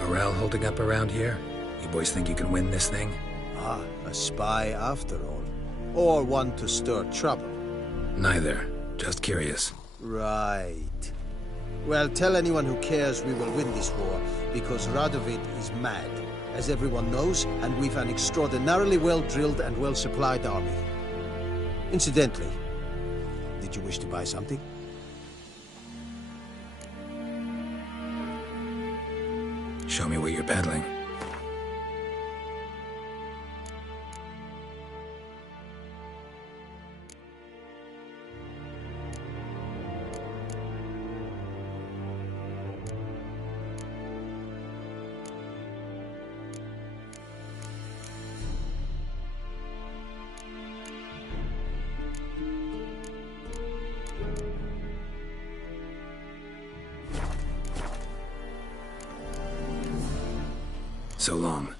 Morale holding up around here? You boys think you can win this thing? Ah, a spy after all. Or one to stir trouble. Neither. Just curious. Right. Well, tell anyone who cares we will win this war, because Radovid is mad, as everyone knows, and we've an extraordinarily well-drilled and well-supplied army. Incidentally, did you wish to buy something? Show me what you're peddling. So long.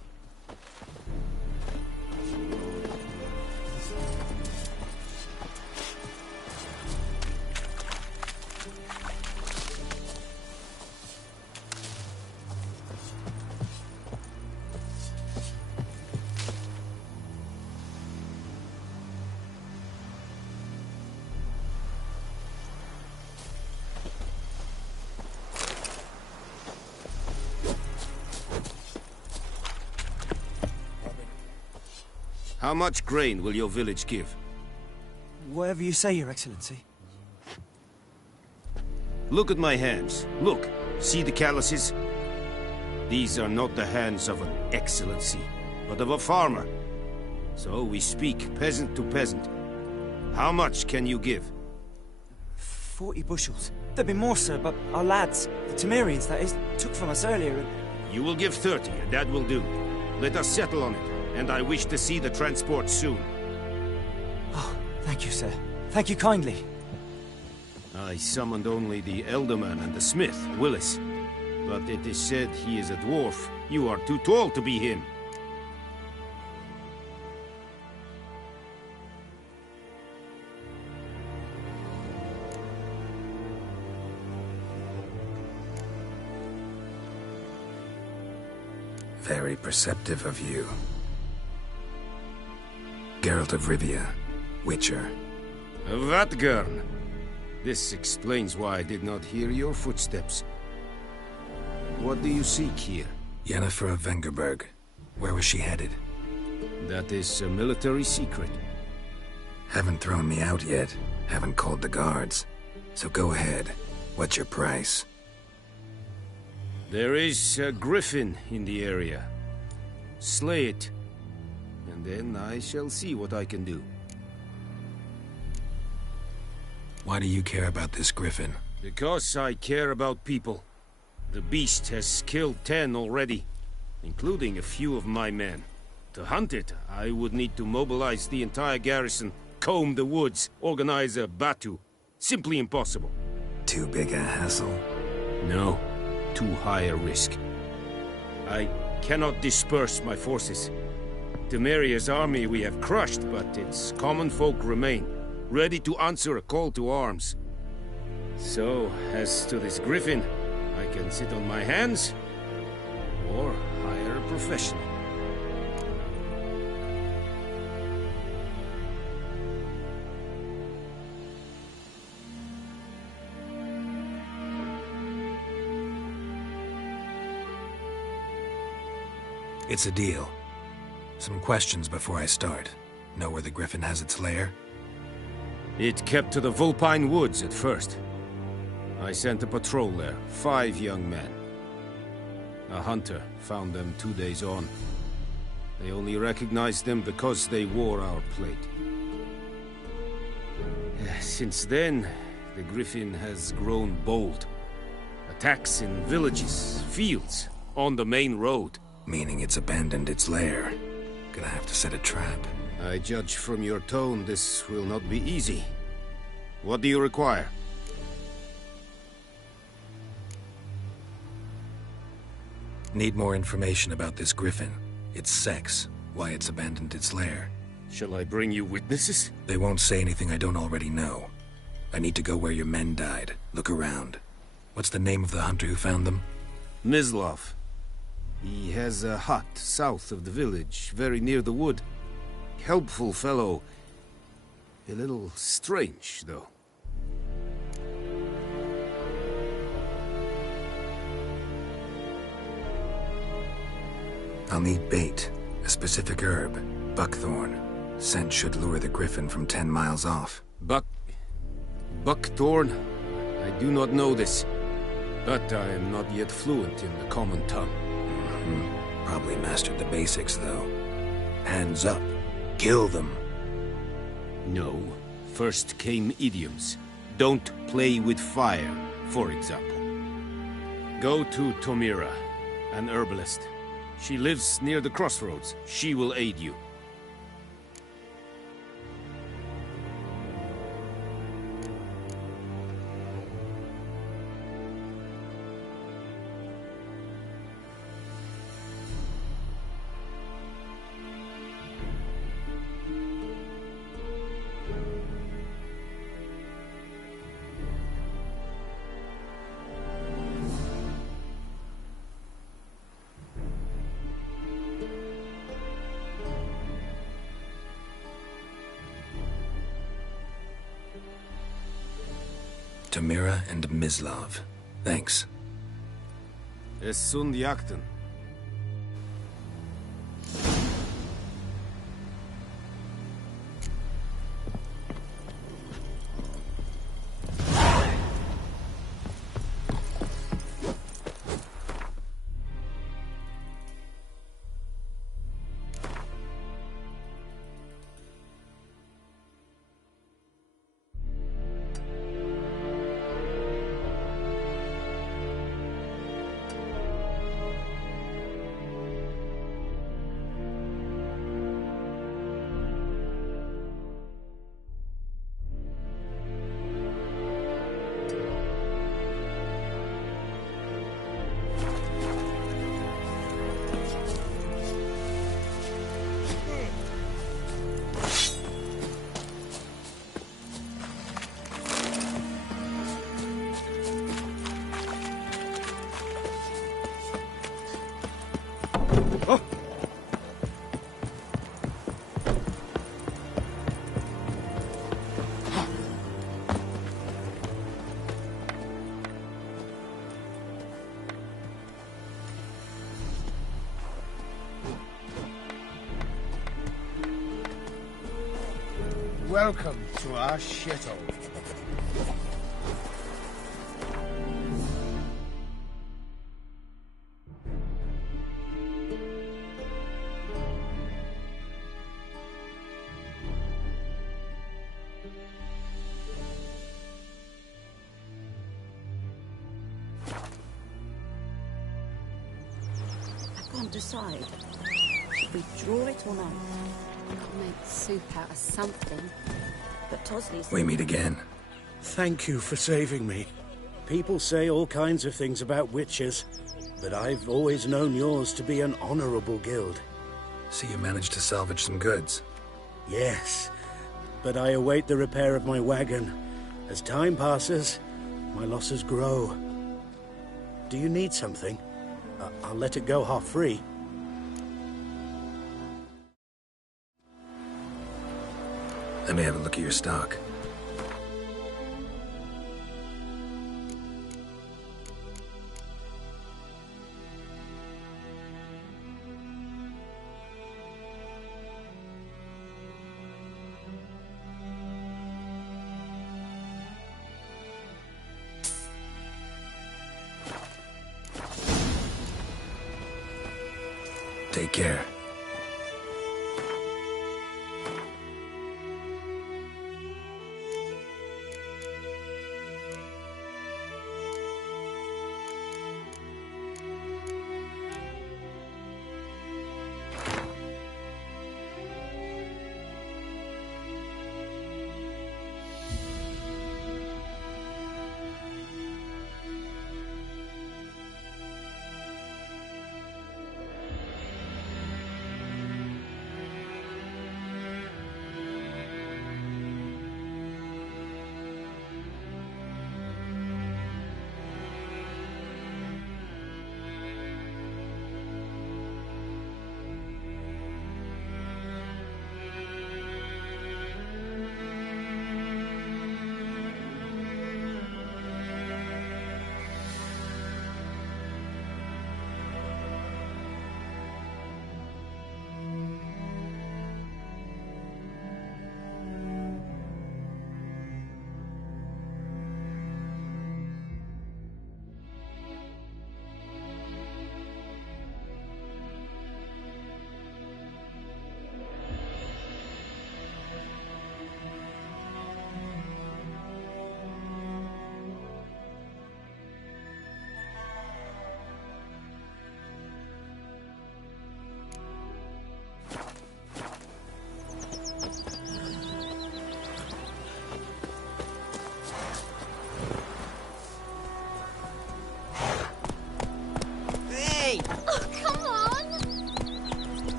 How much grain will your village give? Whatever you say, Your Excellency. Look at my hands. Look. See the calluses? These are not the hands of an excellency, but of a farmer. So we speak peasant to peasant. How much can you give? 40 bushels. There'd be more, sir, but our lads, the Temerians, that is, took from us earlier and... You will give 30, and that will do. Let us settle on it, and I wish to see the transport soon. Oh, thank you, sir. Thank you kindly. I summoned only the Elderman and the smith, Willis. But it is said he is a dwarf. You are too tall to be him. Very perceptive of you. Geralt of Rivia, Witcher. Vatgern! This explains why I did not hear your footsteps. What do you seek here? Yennefer of Vengerberg. Where was she headed? That is a military secret. Haven't thrown me out yet. Haven't called the guards. So go ahead. What's your price? There is a griffin in the area. Slay it, and then I shall see what I can do. Why do you care about this griffin? Because I care about people. The beast has killed 10 already, including a few of my men. To hunt it, I would need to mobilize the entire garrison, comb the woods, organize a batu. Simply impossible. Too big a hassle? No. Too high a risk. I cannot disperse my forces. Temeria's army we have crushed, but its common folk remain, ready to answer a call to arms. So, as to this griffin, I can sit on my hands, or hire a professional. It's a deal. Some questions before I start. Know where the griffin has its lair? It kept to the Vulpine Woods at first. I sent a patrol there, 5 young men. A hunter found them 2 days on. They only recognized them because they wore our plate. Since then, the griffin has grown bold. Attacks in villages, fields, on the main road. Meaning it's abandoned its lair. Gonna have to set a trap. I judge from your tone this will not be easy. What do you require? Need more information about this griffin. Its sex, why it's abandoned its lair. Shall I bring you witnesses? They won't say anything I don't already know. I need to go where your men died. Look around. What's the name of the hunter who found them? Mislav. He has a hut south of the village, very near the wood. Helpful fellow. A little strange, though. I'll need bait, a specific herb, buckthorn. Scent should lure the griffin from 10 miles off. Buckthorn? I do not know this, but I am not yet fluent in the common tongue. Probably mastered the basics, though. Hands up. Kill them. No. First came idioms. Don't play with fire, for example. Go to Tomira, an herbalist. She lives near the crossroads. She will aid you. Tamira and Mislav. Thanks. Es sunt jakten. Welcome to our shithole. I can't decide. Should we draw it or not? Make soup out of something. But Tosley's... We meet again. Thank you for saving me. People say all kinds of things about witches, but I've always known yours to be an honorable guild. So you managed to salvage some goods? Yes, but I await the repair of my wagon. As time passes, my losses grow. Do you need something? I'll let it go half-free. Let me have a look at your stock. Take care.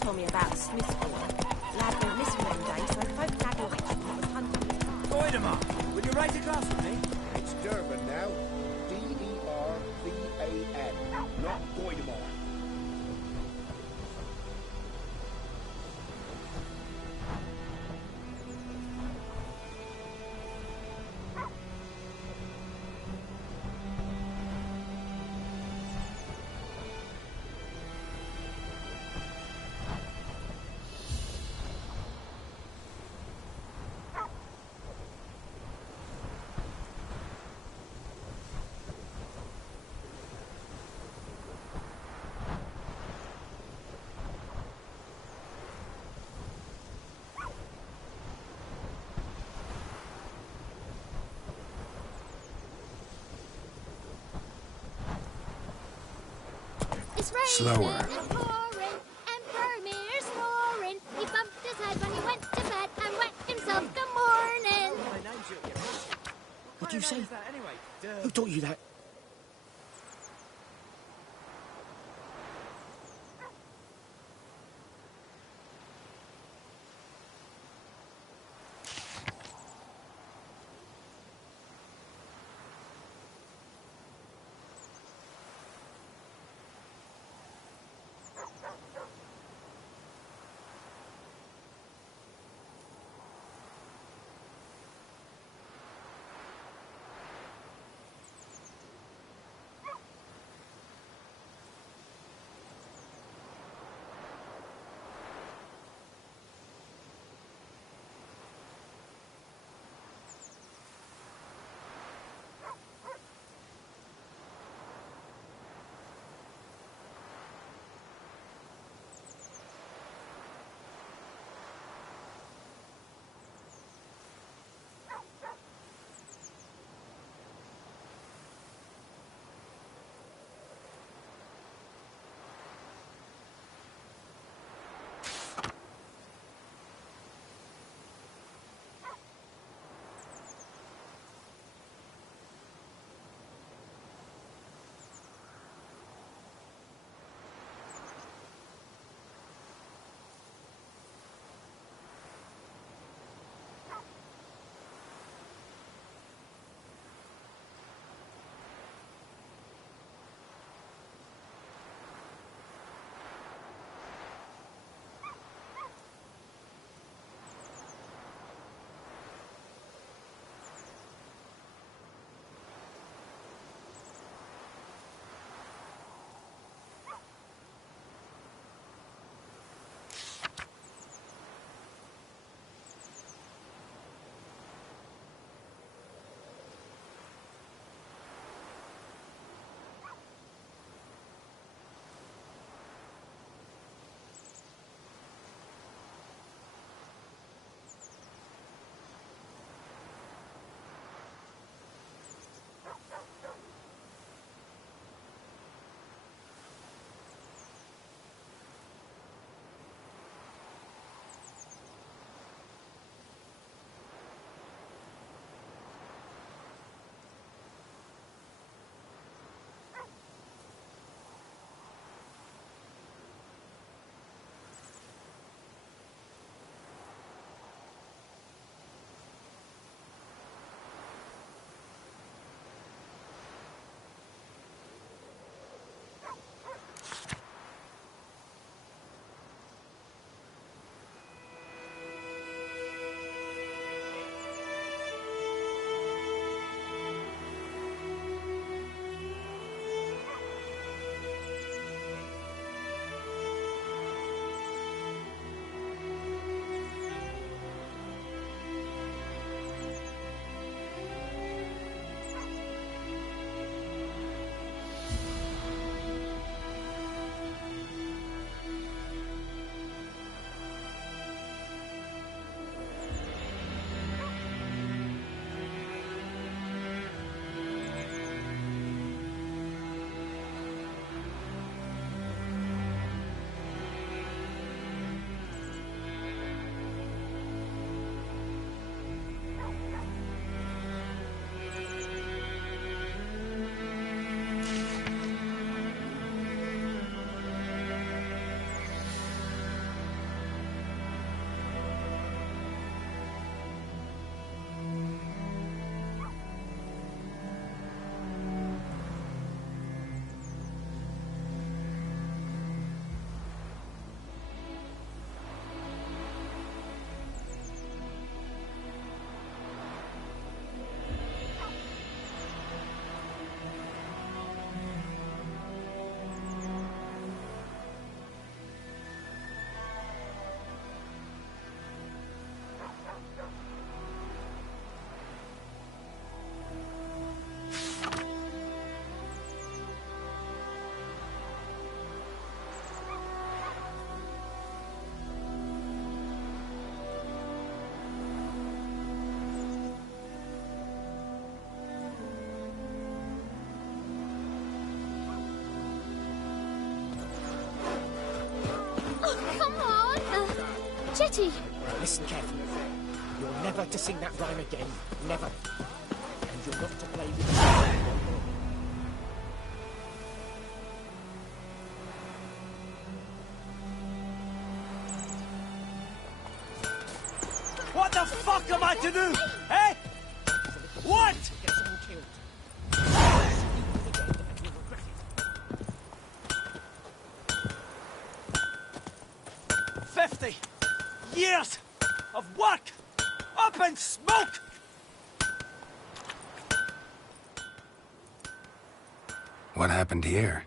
Told me about a Smith's boy. Lad went missing one day, so folk had like him and was hunting him. Goidemar, would you write a glass with me? It's Durban now. D-E-R-V-A-N, not Goidemar. Slower. Emperor Mir snoring. He bumped his head when he went to bed and wet himself the morning. What do you say? Who taught you that? jetty. Listen carefully. You're never to sing that rhyme again. Never. And you're not to play with me. What the fuck am I to do? Eh? What? Get someone killed. 50 years of work up in smoke! What happened here?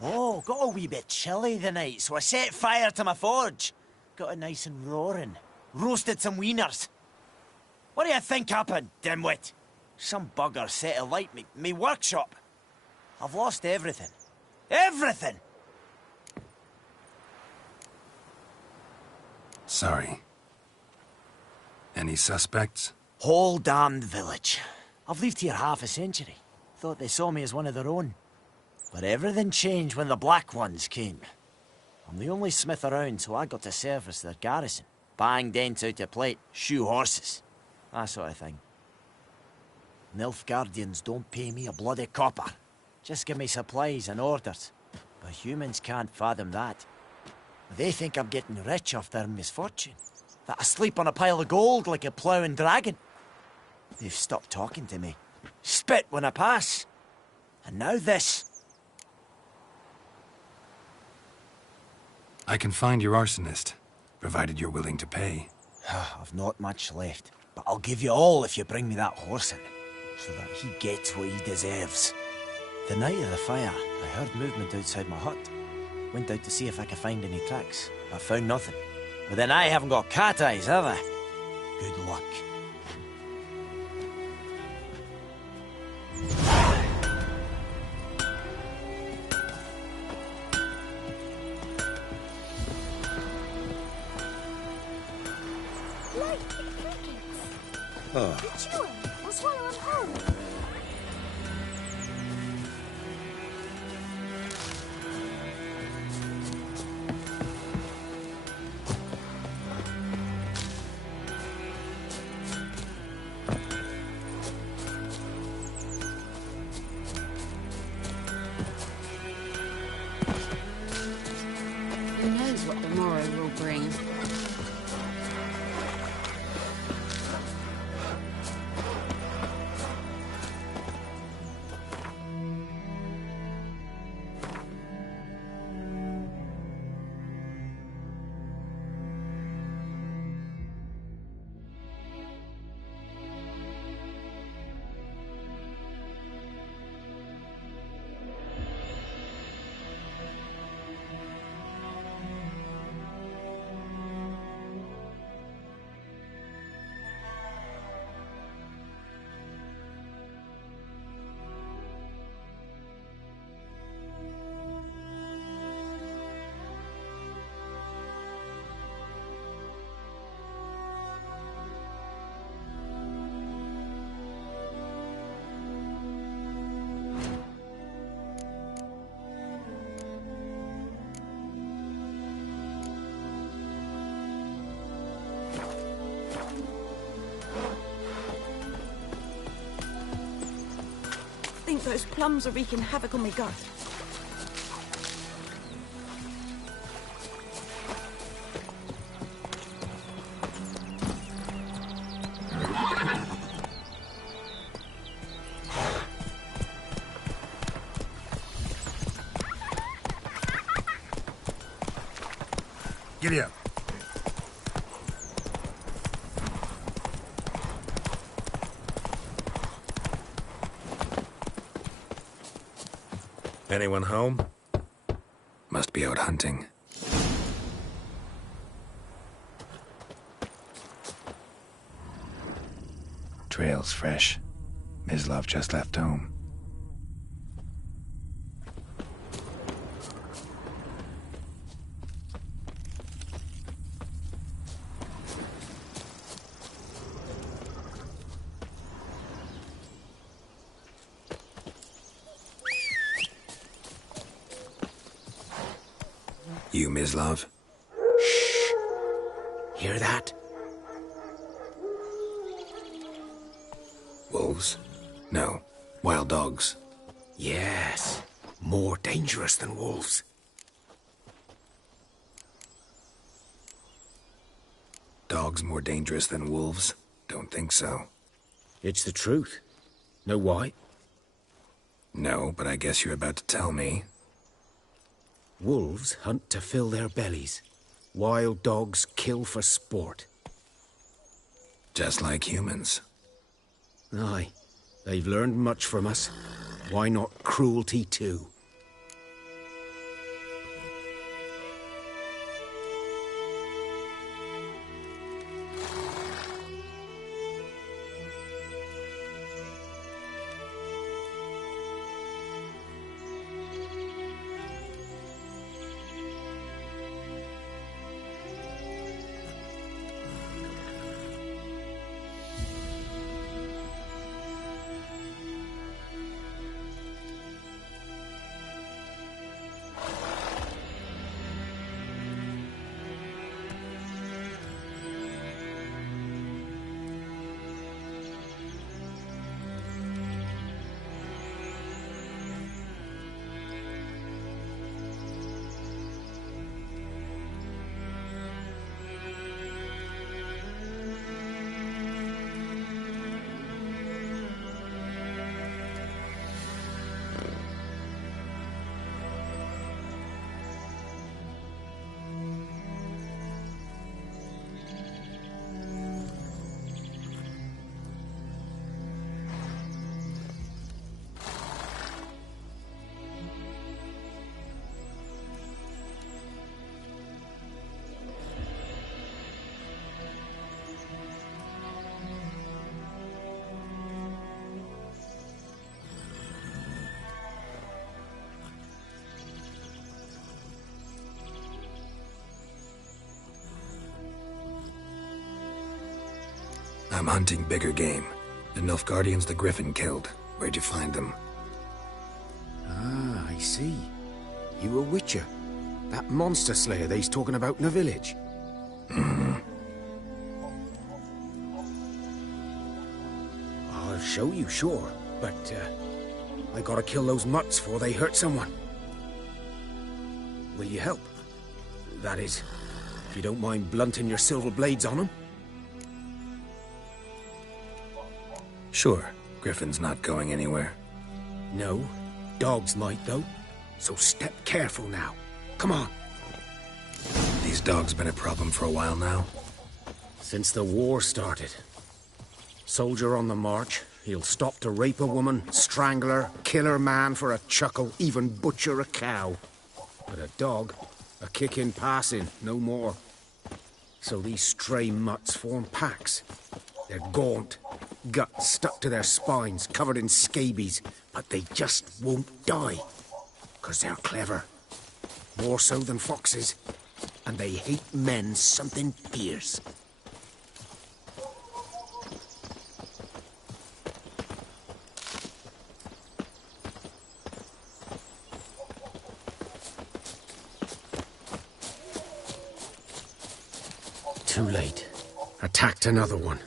Oh, got a wee bit chilly the night, so I set fire to my forge. Got it nice and roaring. Roasted some wieners. What do you think happened, dimwit? Some bugger set alight me workshop. I've lost everything. Everything! Sorry. Any suspects? Whole damned village. I've lived here half a century. Thought they saw me as one of their own. But everything changed when the Black Ones came. I'm the only smith around, so I got to service their garrison. Bang dents out of plate, shoe horses. That sort of thing. Nilfgaardians don't pay me a bloody copper. Just give me supplies and orders. But humans can't fathom that. They think I'm getting rich off their misfortune. That I sleep on a pile of gold like a ploughing dragon. They've stopped talking to me. Spit when I pass. And now this. I can find your arsonist, provided you're willing to pay. I've not much left, but I'll give you all if you bring me that horse in, so that he gets what he deserves. The night of the fire, I heard movement outside my hut. Went out to see if I could find any tracks, but found nothing. But then I haven't got cat eyes, have I? Good luck. Oh. Chew 'em or swallow 'em whole. Who knows what the morrow will bring? I think those plums are wreaking havoc on my gut. Giddy up. Anyone home? Must be out hunting. Trail's fresh. Mislav just left home. You, Mislav? Shh. Hear that? Wolves? No. Wild dogs. Yes. More dangerous than wolves. Dogs more dangerous than wolves? Don't think so. It's the truth. Know why? No, but I guess you're about to tell me. Wolves hunt to fill their bellies. Wild dogs kill for sport. Just like humans. Aye. They've learned much from us. Why not cruelty too? I'm hunting bigger game. The Nilfgaardians the Griffin killed. Where'd you find them? Ah, I see. You a witcher. That monster slayer they's talking about in the village. I'll show you, sure. But, I gotta kill those mutts before they hurt someone. Will you help? That is, if you don't mind blunting your silver blades on them. Sure. Griffin's not going anywhere. No. Dogs might, though. So step careful now. Come on. These dogs been a problem for a while now? Since the war started. Soldier on the march, he'll stop to rape a woman, strangle her, kill her man for a chuckle, even butcher a cow. But a dog, a kick in passing, no more. So these stray mutts form packs. They're gaunt, guts stuck to their spines, covered in scabies, but they just won't die. 'Cause they're clever. More so than foxes. And they hate men something fierce. Too late. Attacked another one.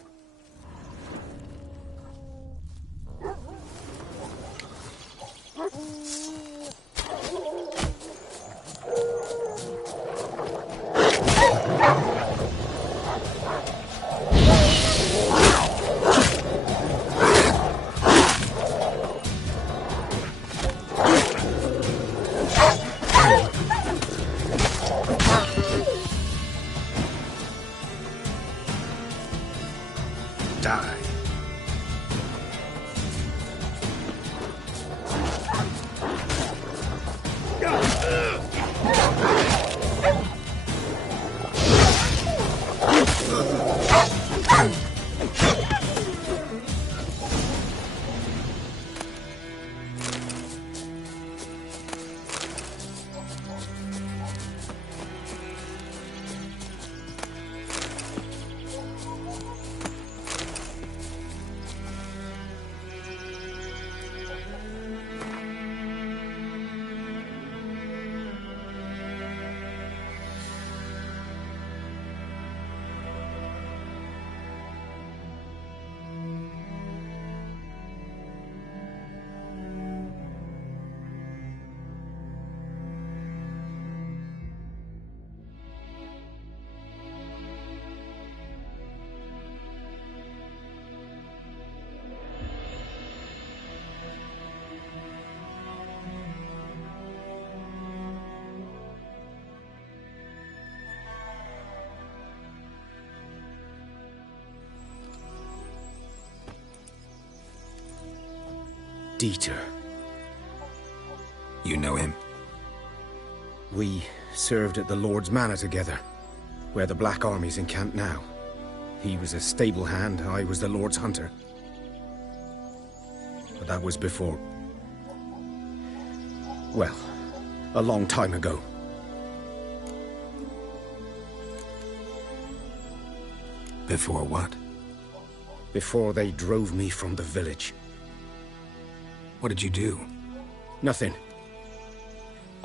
Dieter. You know him? We served at the Lord's Manor together, where the Black Army's encamped now. He was a stable hand, I was the Lord's hunter. But that was before... well, a long time ago. Before what? Before they drove me from the village. What did you do? Nothing.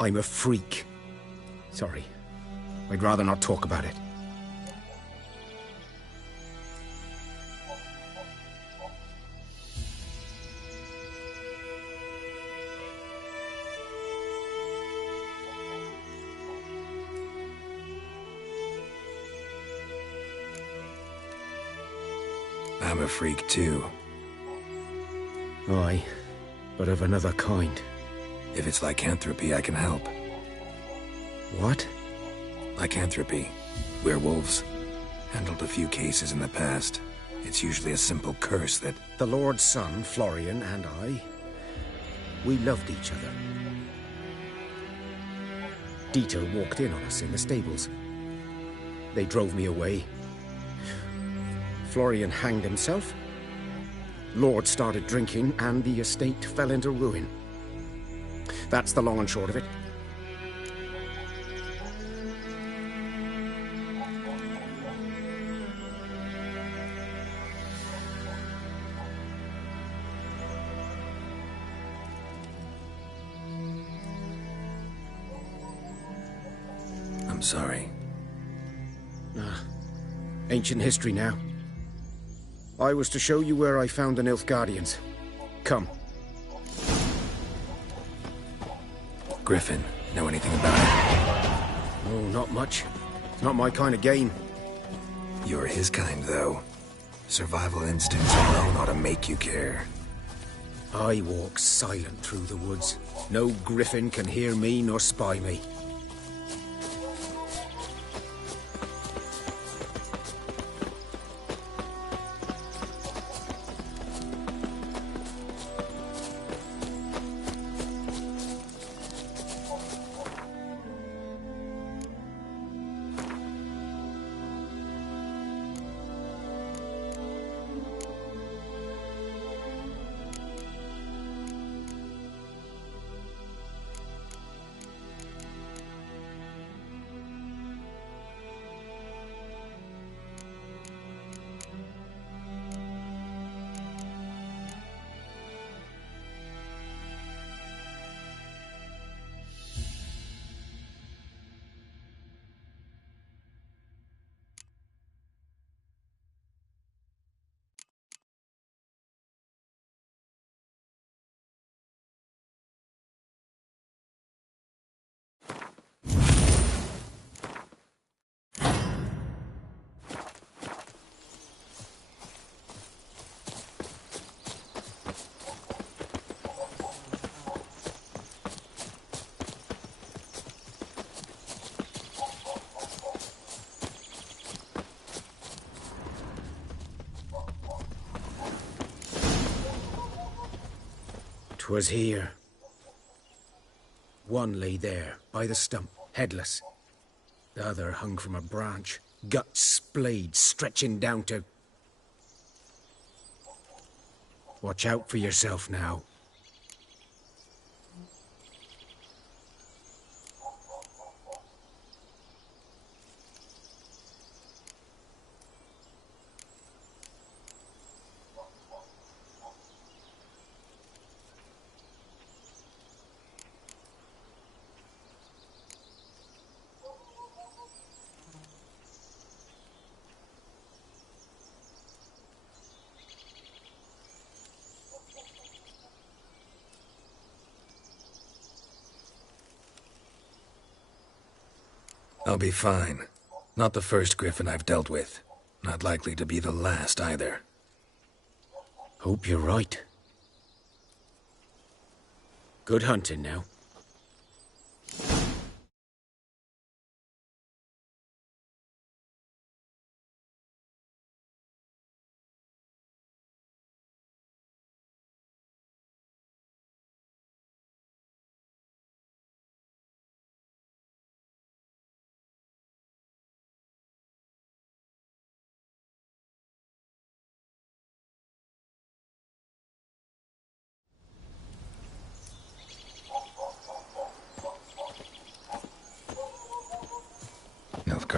I'm a freak. Sorry. I'd rather not talk about it. I'm a freak too. Aye, but of another kind. If it's lycanthropy, I can help. What? Lycanthropy. Werewolves. Handled a few cases in the past. It's usually a simple curse that... The Lord's son, Florian, and I... we loved each other. Dieter walked in on us in the stables. They drove me away. Florian hanged himself. Lord started drinking, and the estate fell into ruin. That's the long and short of it. I'm sorry. Ancient history now. I was to show you where I found the Nilfgaardians. Come. Griffin, know anything about it? Oh, not much. It's not my kind of game. You're his kind, though. Survival instincts alone ought to make you care. I walk silent through the woods. No griffin can hear me nor spy me. Was here. One lay there, by the stump, headless. The other hung from a branch, guts splayed, stretching down to... Watch out for yourself now. I'll be fine. Not the first griffin I've dealt with. Not likely to be the last, either. Hope you're right. Good hunting now.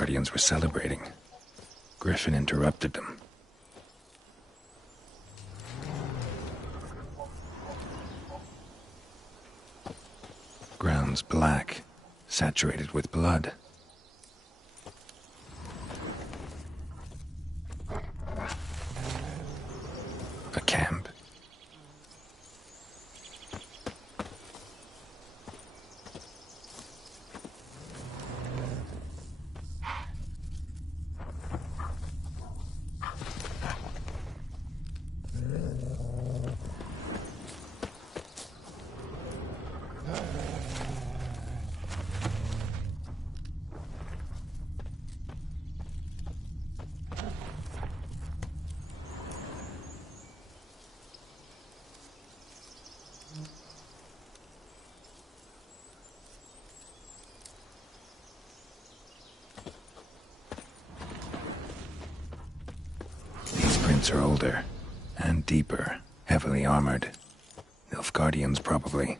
Nilfgaardians were celebrating. Griffin interrupted them. Ground's black, saturated with blood. A camp. Are older and deeper, heavily armored. Nilfgaardians, probably.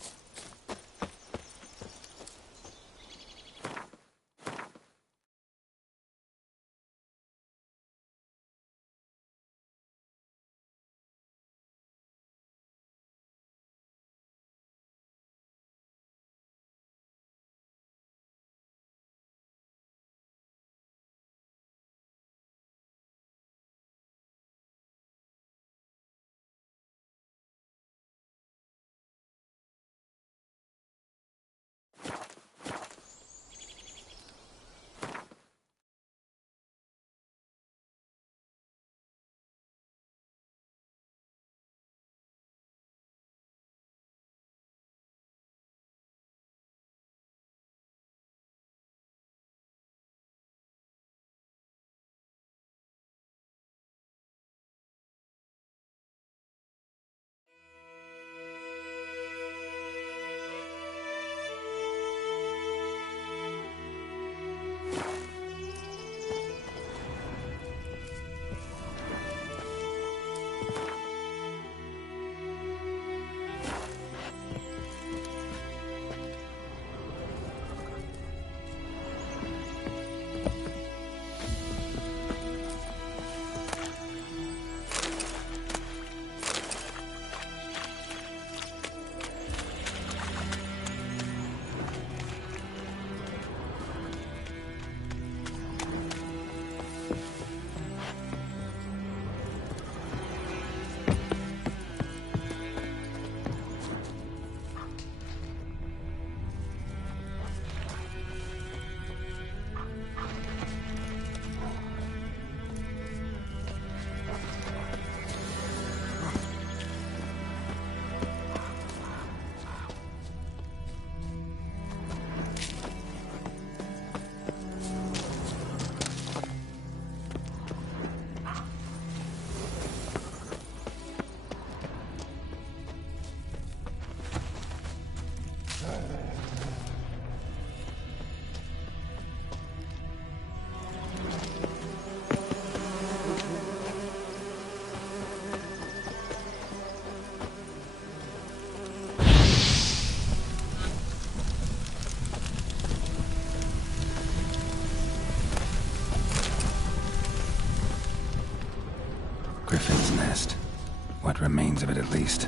Griffin's nest. What remains of it, at least.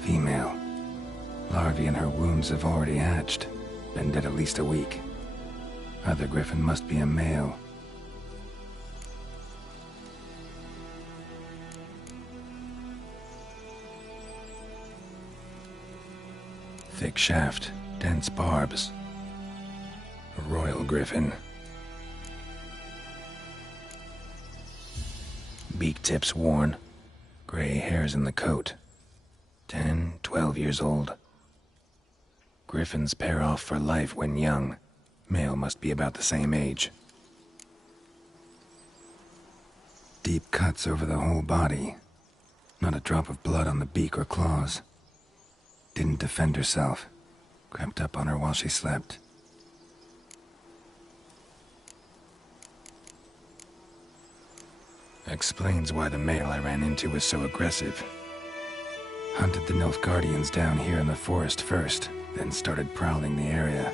Female. Larvae in her wounds have already hatched. Been dead at least a week. Other griffin must be a male. Thick shaft, dense barbs. A royal griffin. Beak tips worn. Gray hairs in the coat. 10, 12 years old. Griffins pair off for life when young. Male must be about the same age. Deep cuts over the whole body. Not a drop of blood on the beak or claws. Didn't defend herself. Crept up on her while she slept. Explains why the male I ran into was so aggressive. Hunted the Nilfgaardians down here in the forest first, then started prowling the area.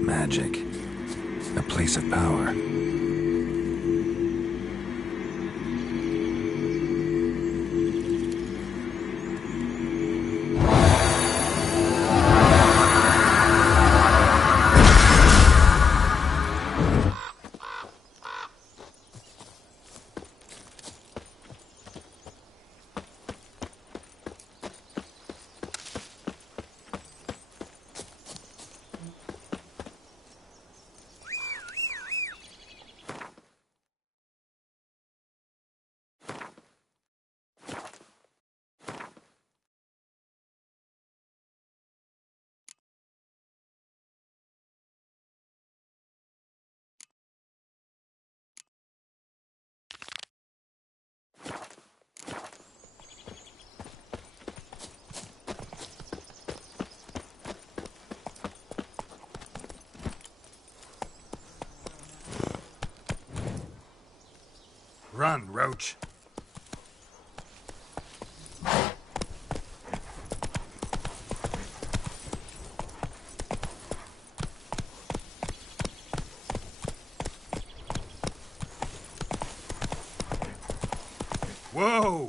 Magic. A place of power. Run, Roach. Whoa!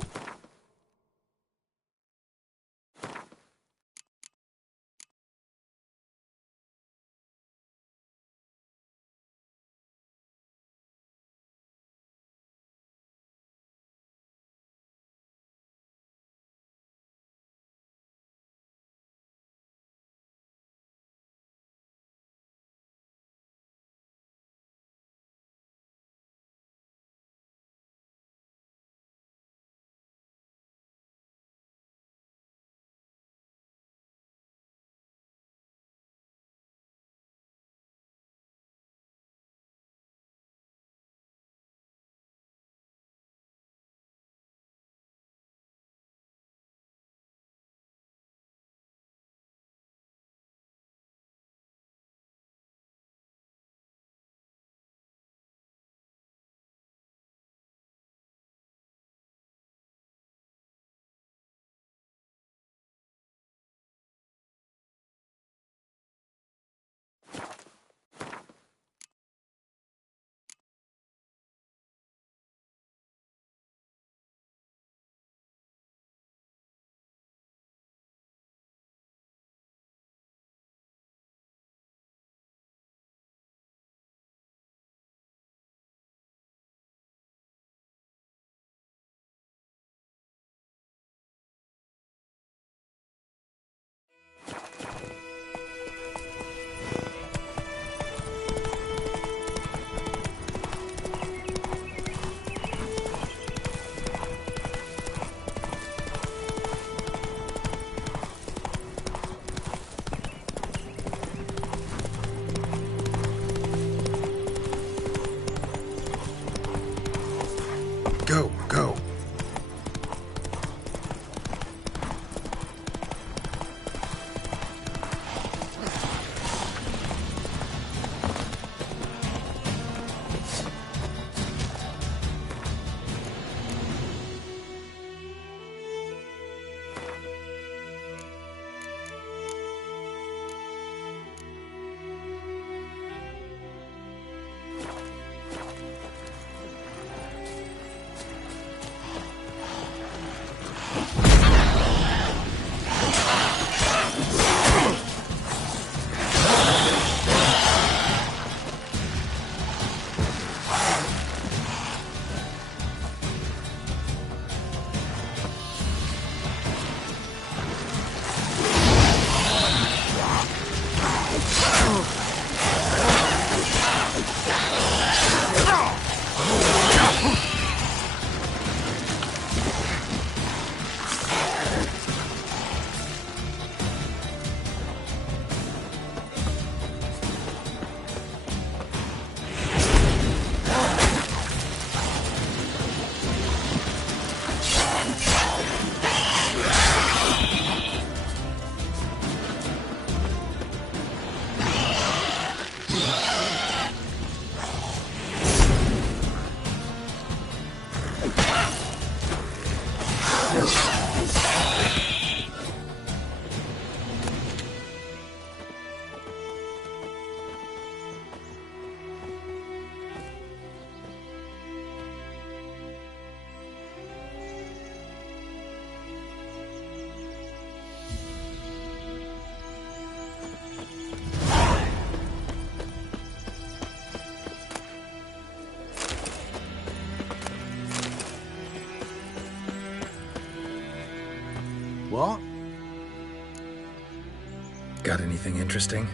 Go, go. What? Got anything interesting?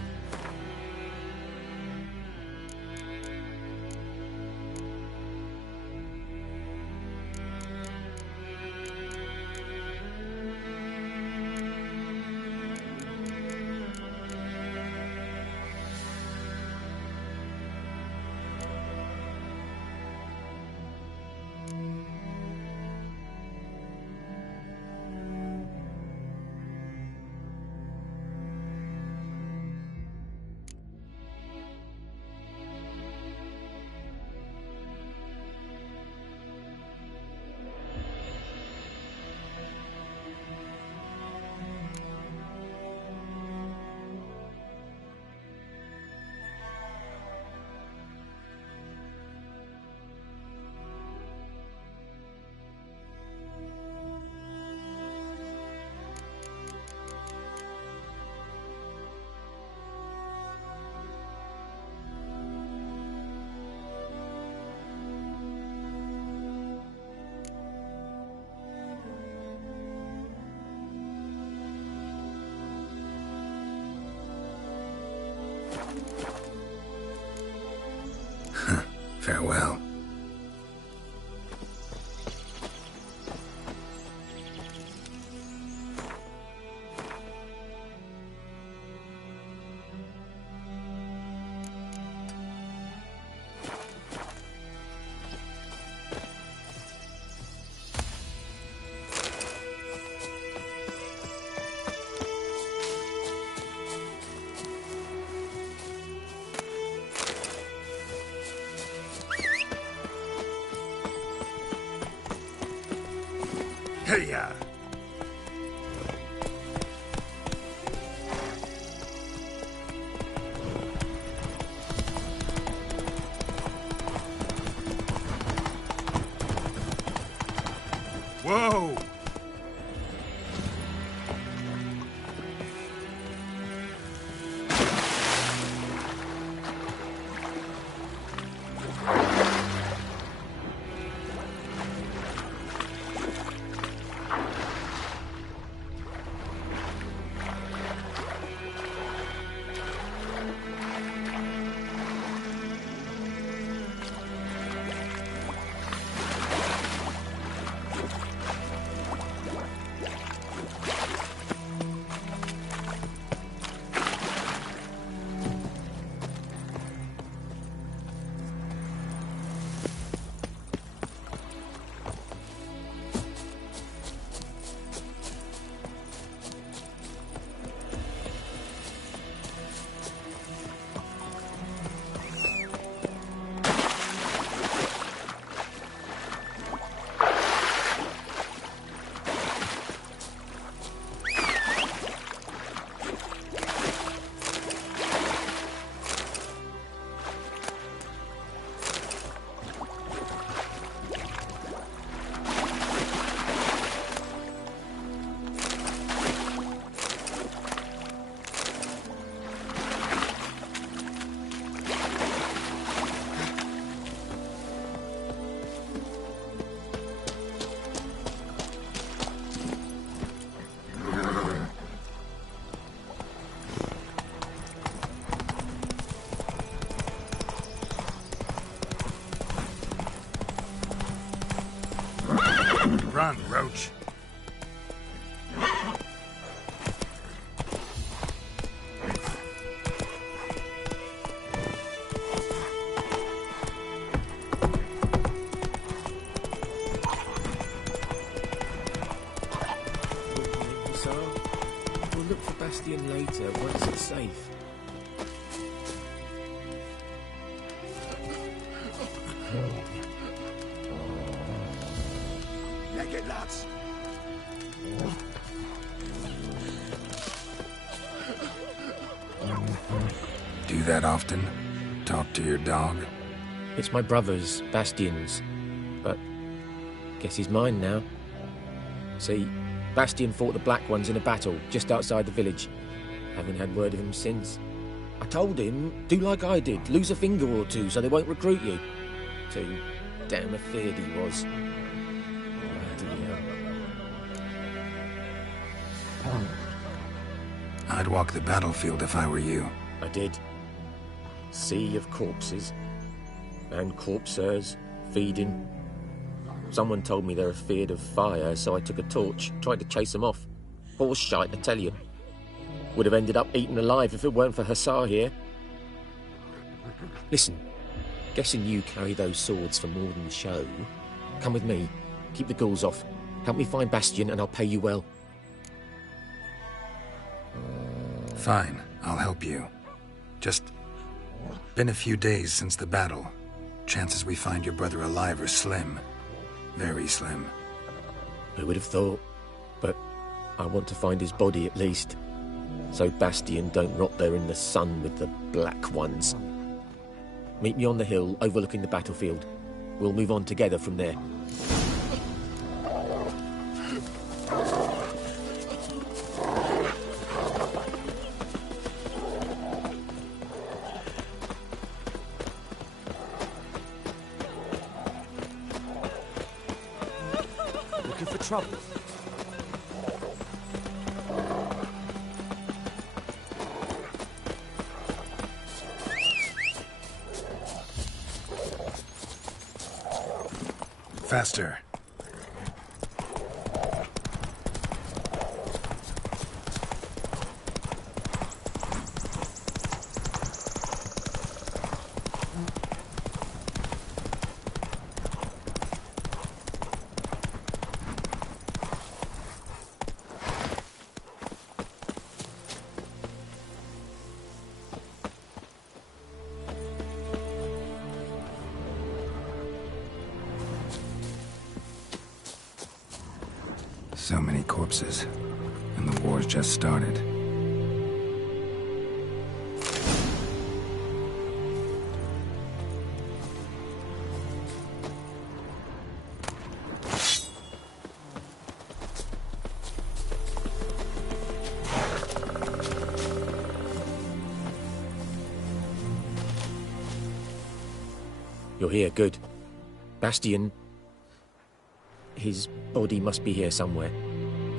Farewell. Hey-ya! Whoa! Run, Roach. We'll look for Bastion later, once it's safe. Naked lads! Do that often? Talk to your dog? It's my brother's, Bastion's, but guess he's mine now. See, Bastion fought the Black Ones in a battle just outside the village. Haven't had word of him since. I told him, do like I did, lose a finger or two so they won't recruit you. Too damn afeard he was. Bloody hell. I'd walk the battlefield if I were you. I did. Sea of corpses. And corpsers, feeding. Someone told me they're afeard of fire, so I took a torch, tried to chase them off. Horse shite, I tell you. Would have ended up eaten alive if it weren't for Hussar here. Listen, guessing you carry those swords for more than show. Come with me, keep the ghouls off. Help me find Bastion and I'll pay you well. Fine, I'll help you. Just been a few days since the battle. Chances we find your brother alive are slim. Very slim. Who would have thought? But I want to find his body at least. So Bastion don't rot there in the sun with the Black Ones. Meet me on the hill overlooking the battlefield. We'll move on together from there. Looking for trouble? Faster. So many corpses, and the war's just started. You're here, good. Bastion... his body must be here somewhere.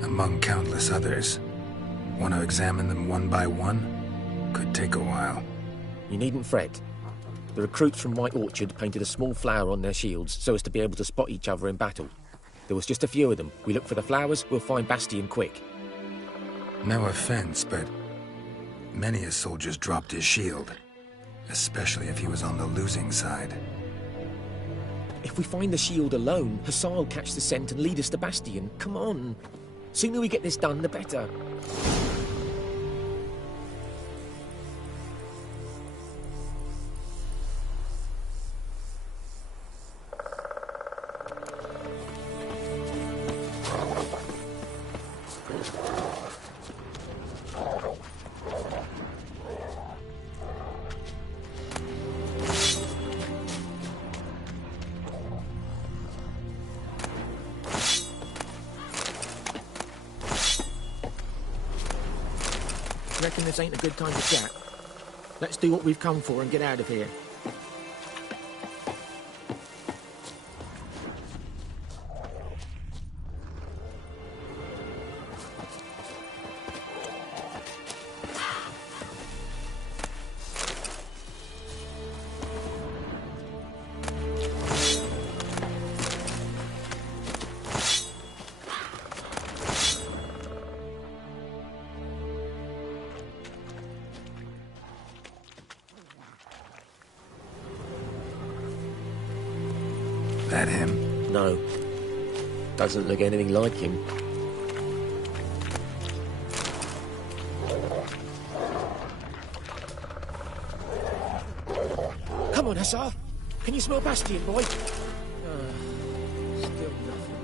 Among countless others. Want to examine them one by one? Could take a while. You needn't fret. The recruits from White Orchard painted a small flower on their shields so as to be able to spot each other in battle. There was just a few of them. We look for the flowers, we'll find Bastion quick. No offense, but many a soldier's dropped his shield. Especially if he was on the losing side. If we find the shield alone, Hussar will catch the scent and lead us to Bastion. Come on. Sooner we get this done, the better. Reckon this ain't a good time to chat. Let's do what we've come for and get out of here. That him? No. Doesn't look anything like him. Come on, Hussar. Can you smell Bastion, boy? Still nothing.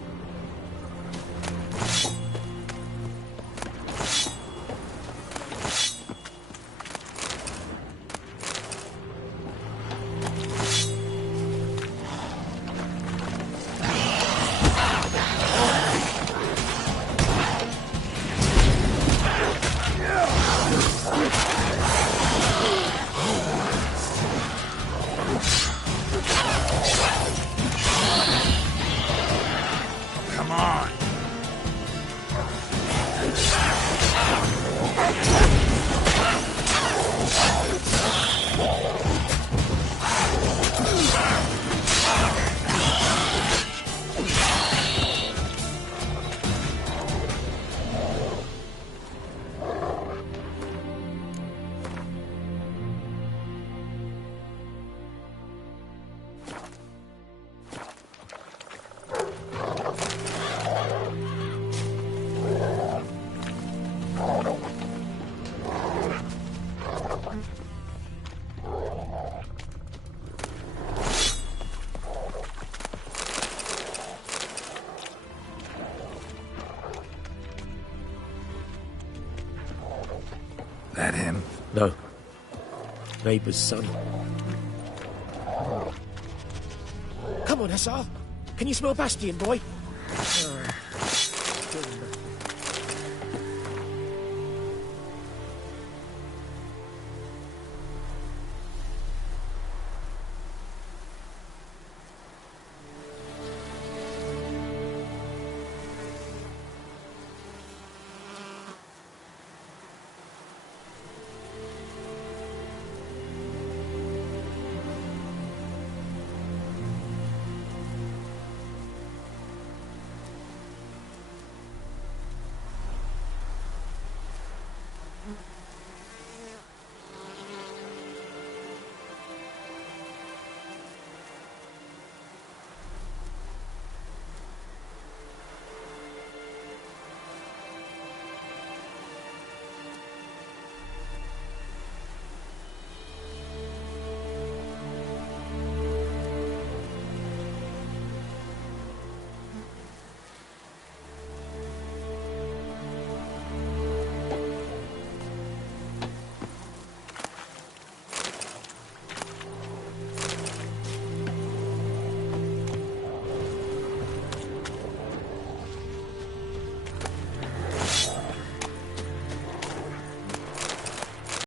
That him? No. Neighbour's son. Come on, Hussar. Can you smell Bastion, boy? Still nothing.